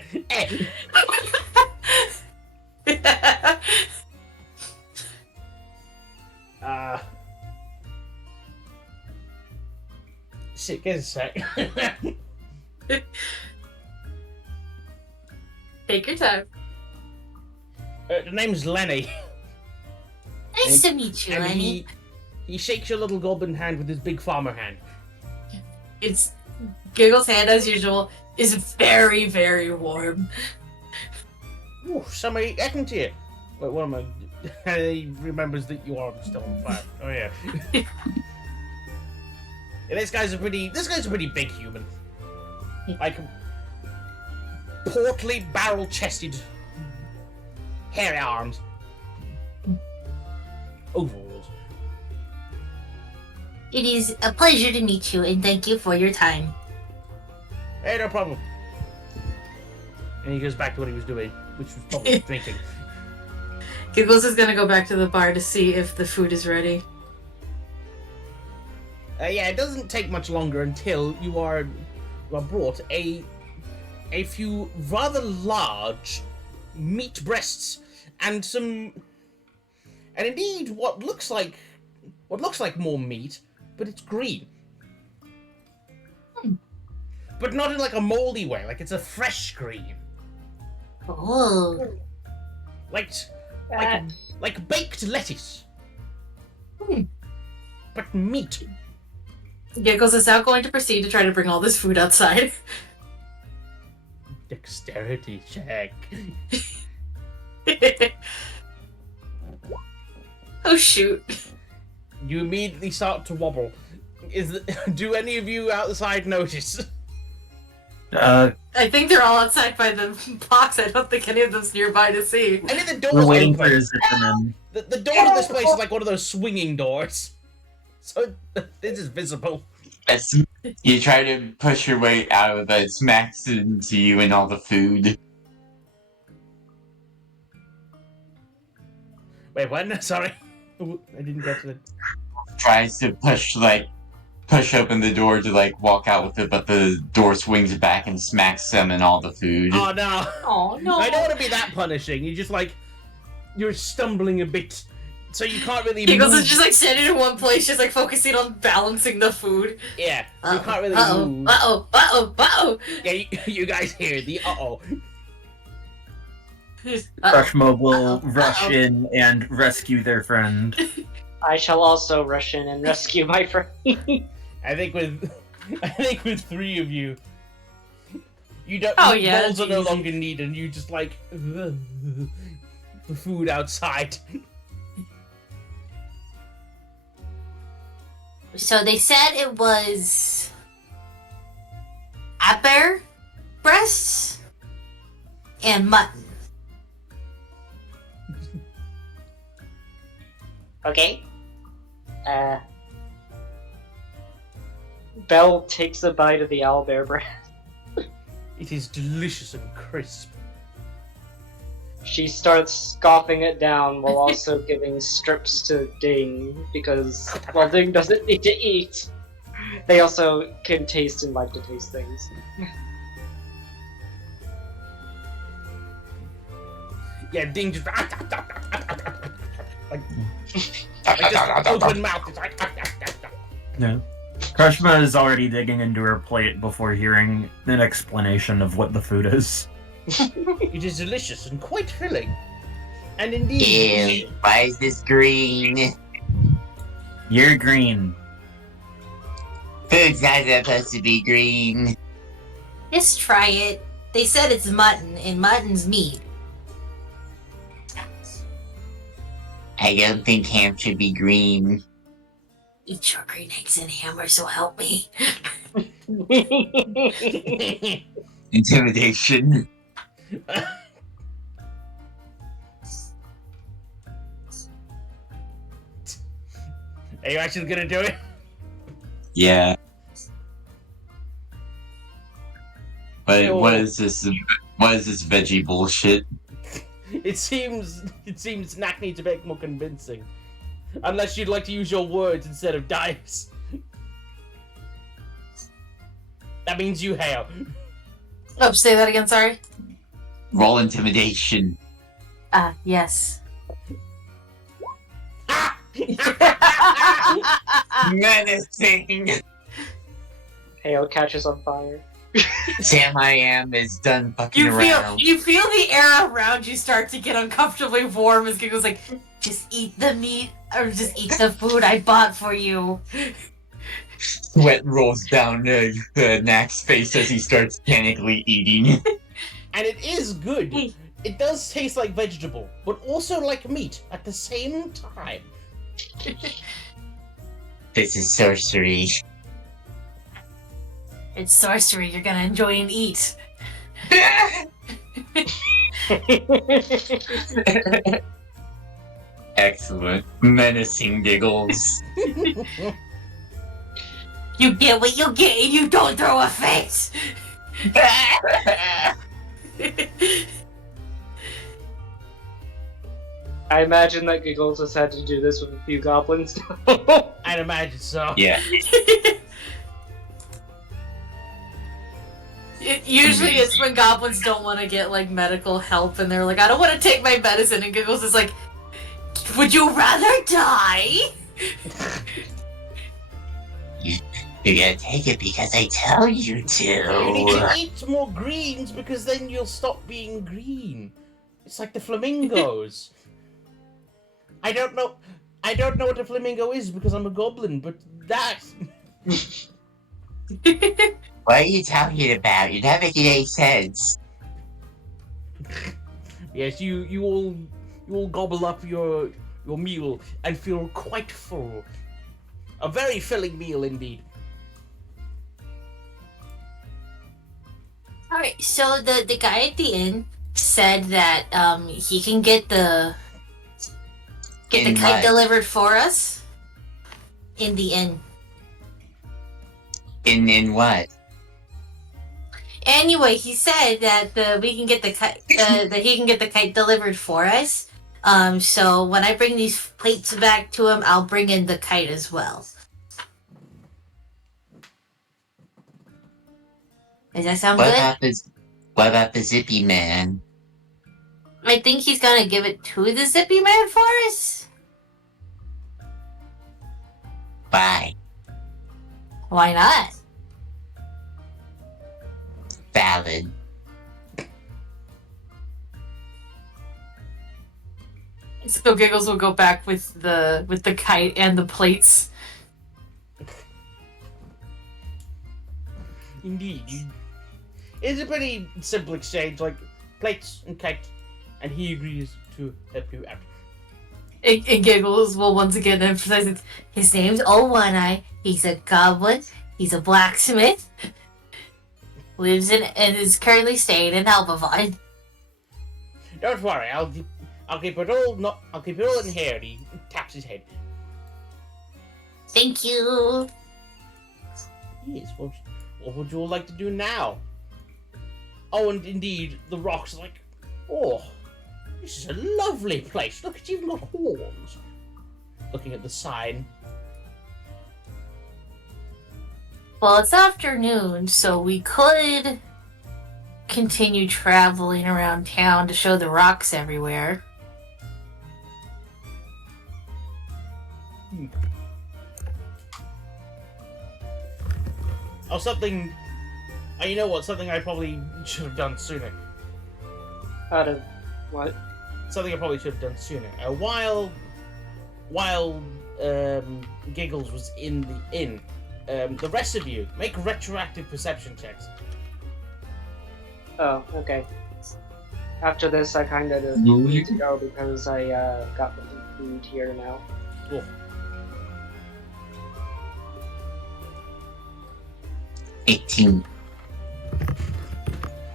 Shit, give us a sec. Take your time. The name's Lenny. Nice to meet you, And Lenny. he shakes your little goblin hand with his big farmer hand. It's Giggle's hand, as usual, is very, very warm. Ooh, somebody acting to you. Wait, what am I? And he remembers that you are still on fire. Oh yeah. Yeah, this guy's a pretty big human. Like portly, barrel-chested, hairy arms, overalls. It is a pleasure to meet you, and thank you for your time. Hey, no problem. And he goes back to what he was doing, which was probably drinking. Giggles is gonna go back to the bar to see if the food is ready. Yeah, it doesn't take much longer until you are brought a few rather large meat breasts and indeed what looks like more meat, but it's green. But not in like a moldy way, like it's a fresh green. Oh. Like baked lettuce. But meat. Giggles is now going to proceed to try to bring all this food outside. Dexterity check. Oh shoot. You immediately start to wobble. Do any of you outside notice? Uh, I think they're all outside by the box. I don't think any of them's nearby to see. Any of the doors we're waiting for open. his zipperman. The door to this place is like one of those swinging doors. So this is visible. As you try to push your way out of it, smacks into you and all the food. Wait, what? Sorry. Ooh, I didn't get to it. Tries to push open the door to walk out with it, but the door swings back and smacks them and all the food. Oh no. Oh no. I don't want to be that punishing. You just you're stumbling a bit, so you can't really Giggles move. is just standing in one place, just focusing on balancing the food. Yeah, you can't really move. Uh-oh. Yeah, you guys hear the uh-oh. Rushmo will rush in and rescue their friend. I shall also rush in and rescue my friend. I think with three of you, you don't. Oh, yeah, Rolls are no easy. longer needed, and you just the food outside. So they said it was bear breasts and mutton. Okay. Belle takes a bite of the owlbear breast. It is delicious and crisp. She starts scoffing it down while also giving strips to Ding because, well, Ding doesn't need to eat. They also can taste and like to taste things. Yeah, Ding just like just open mouth. It's like Yeah. Krishma is already digging into her plate before hearing an explanation of what the food is. It is delicious and quite filling. And indeed, Ew, why is this green? You're green. Food's not supposed to be green. Just try it. They said it's mutton, and mutton's meat. I don't think ham should be green. Eat your green eggs and hammer, so help me. Intimidation. are you actually gonna do it? Yeah. But So- what is this? What is this veggie bullshit? It seems Knack needs a bit more convincing. Unless you'd like to use your words instead of dice. That means you, Hale. Oh, say that again, sorry. Roll intimidation. Yes. Menacing. Hale catches on fire. Sam I am is done fucking You around. feel the air around you start to get uncomfortably warm as Giggle's like, just eat the meat or just eat the food I bought for you. Sweat rolls down Knack's face as he starts panically eating. And it is good. It does taste like vegetable, but also like meat at the same time. This is sorcery. It's sorcery you're gonna enjoy and eat. Excellent. Menacing giggles. You get what you get and you don't throw a fit! I imagine that Giggles has had to do this with a few goblins. I'd imagine so. Yeah. Usually it's when goblins don't want to get like medical help and they're like, I don't want to take my medicine, and Giggles is like, would you rather die? You're gonna take it because I tell you You need to. to eat more greens because then you'll stop being green. It's like the flamingos. I don't know what a flamingo is because I'm a goblin, but that What are you talking about? You're not making any sense. yes, you all gobble up your meal and feel quite full. A very filling meal indeed. Alright, so the guy at the inn said that he can get the In kite what? delivered for us in the inn. In what? Anyway, he said that we can get the kite that he can get the kite delivered for us. So when I bring these plates back to him, I'll bring in the kite as well. Does that sound good? What about the zippy man? I think he's gonna give it to the Zippy Man for us. Bye. Why not? Valid. So Giggles will go back with the kite and the plates. Indeed. It's a pretty simple exchange, like plates and kite, and he agrees to help you out. And Giggles will once again emphasize it. His name's Old One Eye. He's a goblin. He's a blacksmith. Lives in and is currently staying in Elbavon. Don't worry, I'll keep it all in here. And he taps his head. Thank you. Yes, what would you all like to do now? Oh, and indeed, the rock's like, oh, this is a lovely place. Look, it's even got horns. Looking at the sign. Well, it's afternoon, so we could continue traveling around town to show the rocks everywhere. Oh, something. You know what? Something I probably should have done sooner. Out of what? Something I probably should have done sooner. While Giggles was in the inn, the rest of you make retroactive perception checks. Oh, okay. After this, I kind of need to go because I got the food here now. Cool. 18.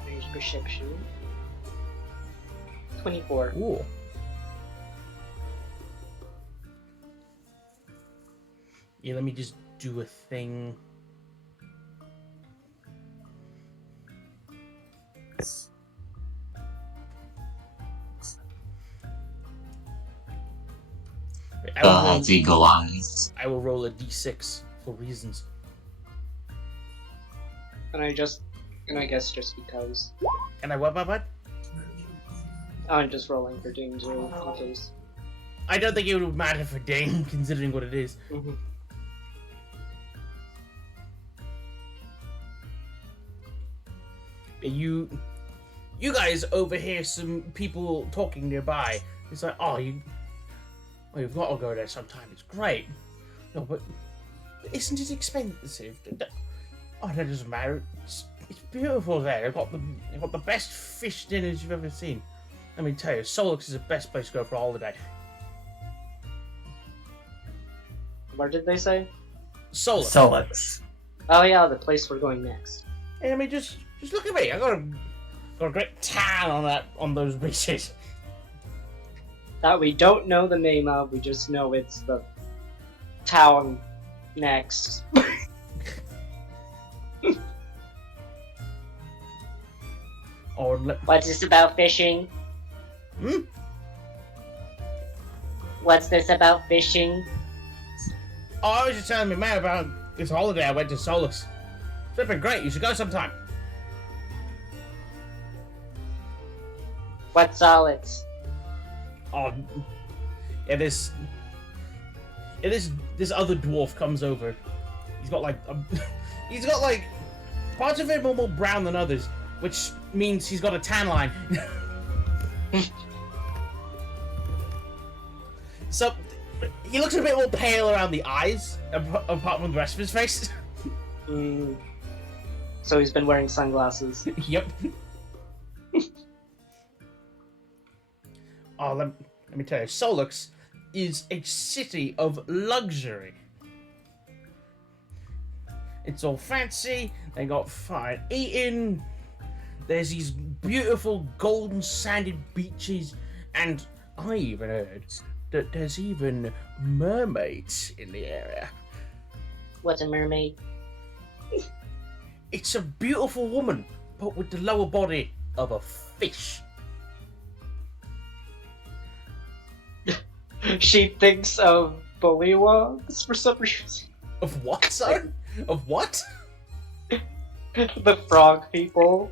There's perception. 24. Ooh. Yeah, let me just do a thing. That's eagle eyes. I will roll a d6 for reasons. And I guess just because. And I what? I'm just rolling for danger in case. I don't think it would matter for Dane, considering what it is. Mm-hmm. You guys overhear some people talking nearby. It's like, you've got to go there sometime. It's great. No, but isn't it expensive? Oh, that doesn't matter. It's beautiful there. They've got the best fish dinners you've ever seen. Let me tell you, Solix is the best place to go for a holiday. Where did they say? Solix. Solix. Oh yeah, the place we're going next. Hey, I mean, just look at me. I got a great tan on those beaches. That we don't know the name of, we just know it's the town next. What's this about fishing? Hmm? What's this about fishing? Oh, I was just telling me, man, about this holiday I went to Solus. It's been great. You should go sometime. What solids? Oh, yeah. This other dwarf comes over. He's got like parts of him are more brown than others, which means he's got a tan line. So he looks a bit more pale around the eyes, apart from the rest of his face. So he's been wearing sunglasses. Yep. Oh, let me tell you, Solux is a city of luxury. It's all fancy. They got fine eating. There's these beautiful golden sanded beaches, and I even heard that there's even mermaids in the area. What's a mermaid? It's a beautiful woman, but with the lower body of a fish. She thinks of bullywogs for some reason. Of what, sir? Of what? The frog people.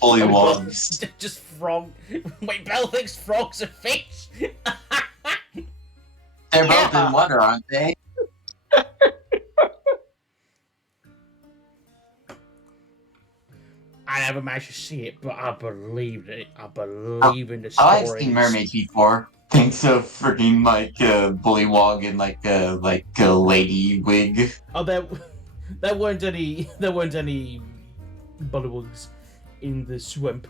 Bullywogs. Just frog. Wait, Belle thinks frogs are fish? They're both in water, aren't they? I never managed to see it, but I believed it. I believe in the story. I've seen mermaids before. Thinks of freaking like bullywog and like a lady wig. Oh, there weren't any bullywugs in the swamp.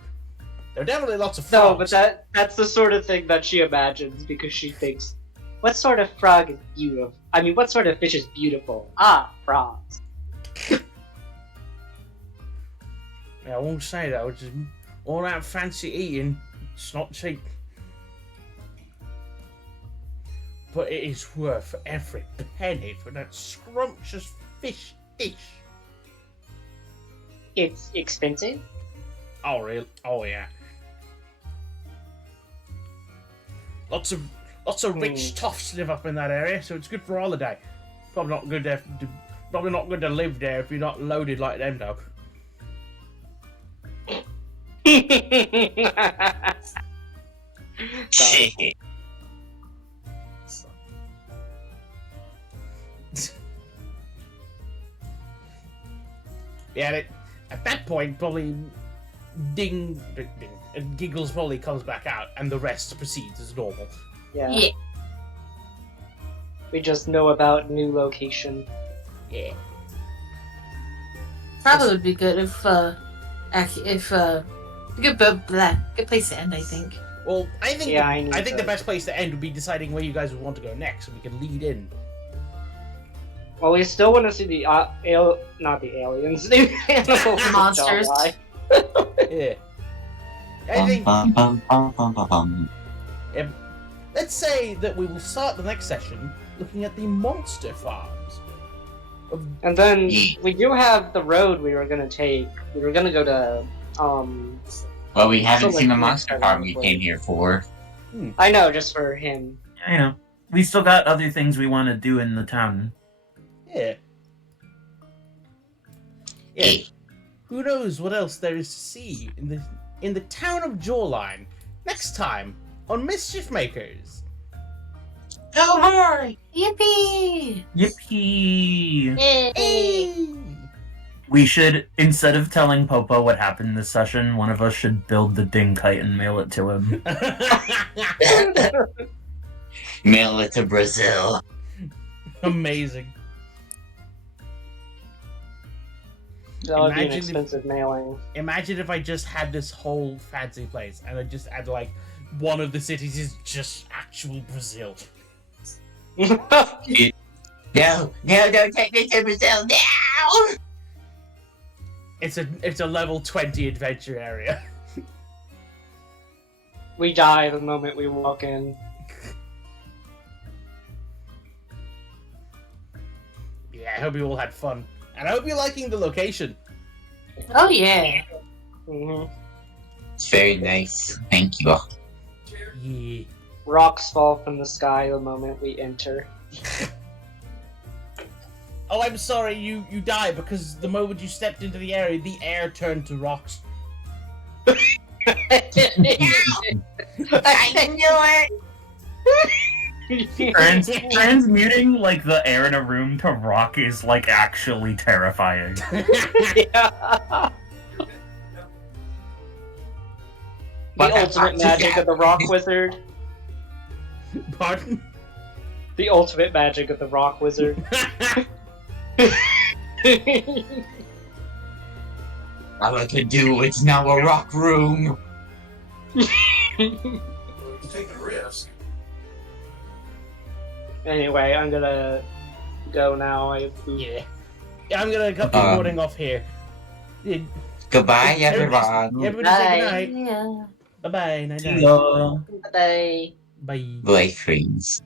There are definitely lots of frogs. No, but that's the sort of thing that she imagines because she thinks, What sort of frog is beautiful? I mean, what sort of fish is beautiful? Ah, frogs. Yeah, I won't say that. It's just all that fancy eating. It's not cheap. But it is worth every penny for that scrumptious fish dish. It's expensive? Oh, really? Oh, yeah. Lots of rich toffs live up in that area, so it's good for a holiday. Probably not good to live there if you're not loaded like them, though. Yeah, at that point, probably ding, and Giggles probably comes back out, and the rest proceeds as normal. Yeah. Yeah. We just know about new location. Yeah. Probably would be good if good place to end, I think. Well, I think Yeah, I think the to- best place to end would be deciding where you guys would want to go next, so we can lead in. Well, we still want to see the not the aliens, the animals. Monsters. Yeah. I think let's say that we will start the next session looking at the monster farms. And then we do have the road we were gonna take. We were gonna go to Well, we haven't So, seen the like, monster farm we came here for. I know, just for him. You know, we still got other things we want to do in the town. Yeah. Yeah. Who knows what else there is to see in the town of Jawline next time on Mischief Makers. Oh boy! Yippee! Yippee! Yay! We should, instead of telling Popo what happened this session, one of us should build the ding kite and mail it to him. Mail it to Brazil. Amazing. That would be an Imagine if- expensive mailing. Imagine if I just had this whole fancy place and I just had like one of the cities is just actual Brazil. No, don't take me to Brazil now! It's a level 20 adventure area. We die the moment we walk in. Yeah, I hope you all had fun. And I hope you're liking the location. Oh yeah. hmm It's very nice. Thank you. Yeah. Rocks fall from the sky the moment we enter. Oh, I'm sorry, you died because the moment you stepped into the area, the air turned to rocks. I knew it! Transmuting like the air in a room to rock is like actually terrifying. Yeah. The ultimate magic of the rock wizard. Pardon? The ultimate magic of the rock wizard. All I could do is now a rock room. Anyway, I'm gonna go now. Yeah. I'm gonna cut the recording off here. Yeah, Goodbye, everybody everyone. everybody say goodnight. Yeah. Bye-bye. Night-night. See ya. Bye. Bye. Bye, friends.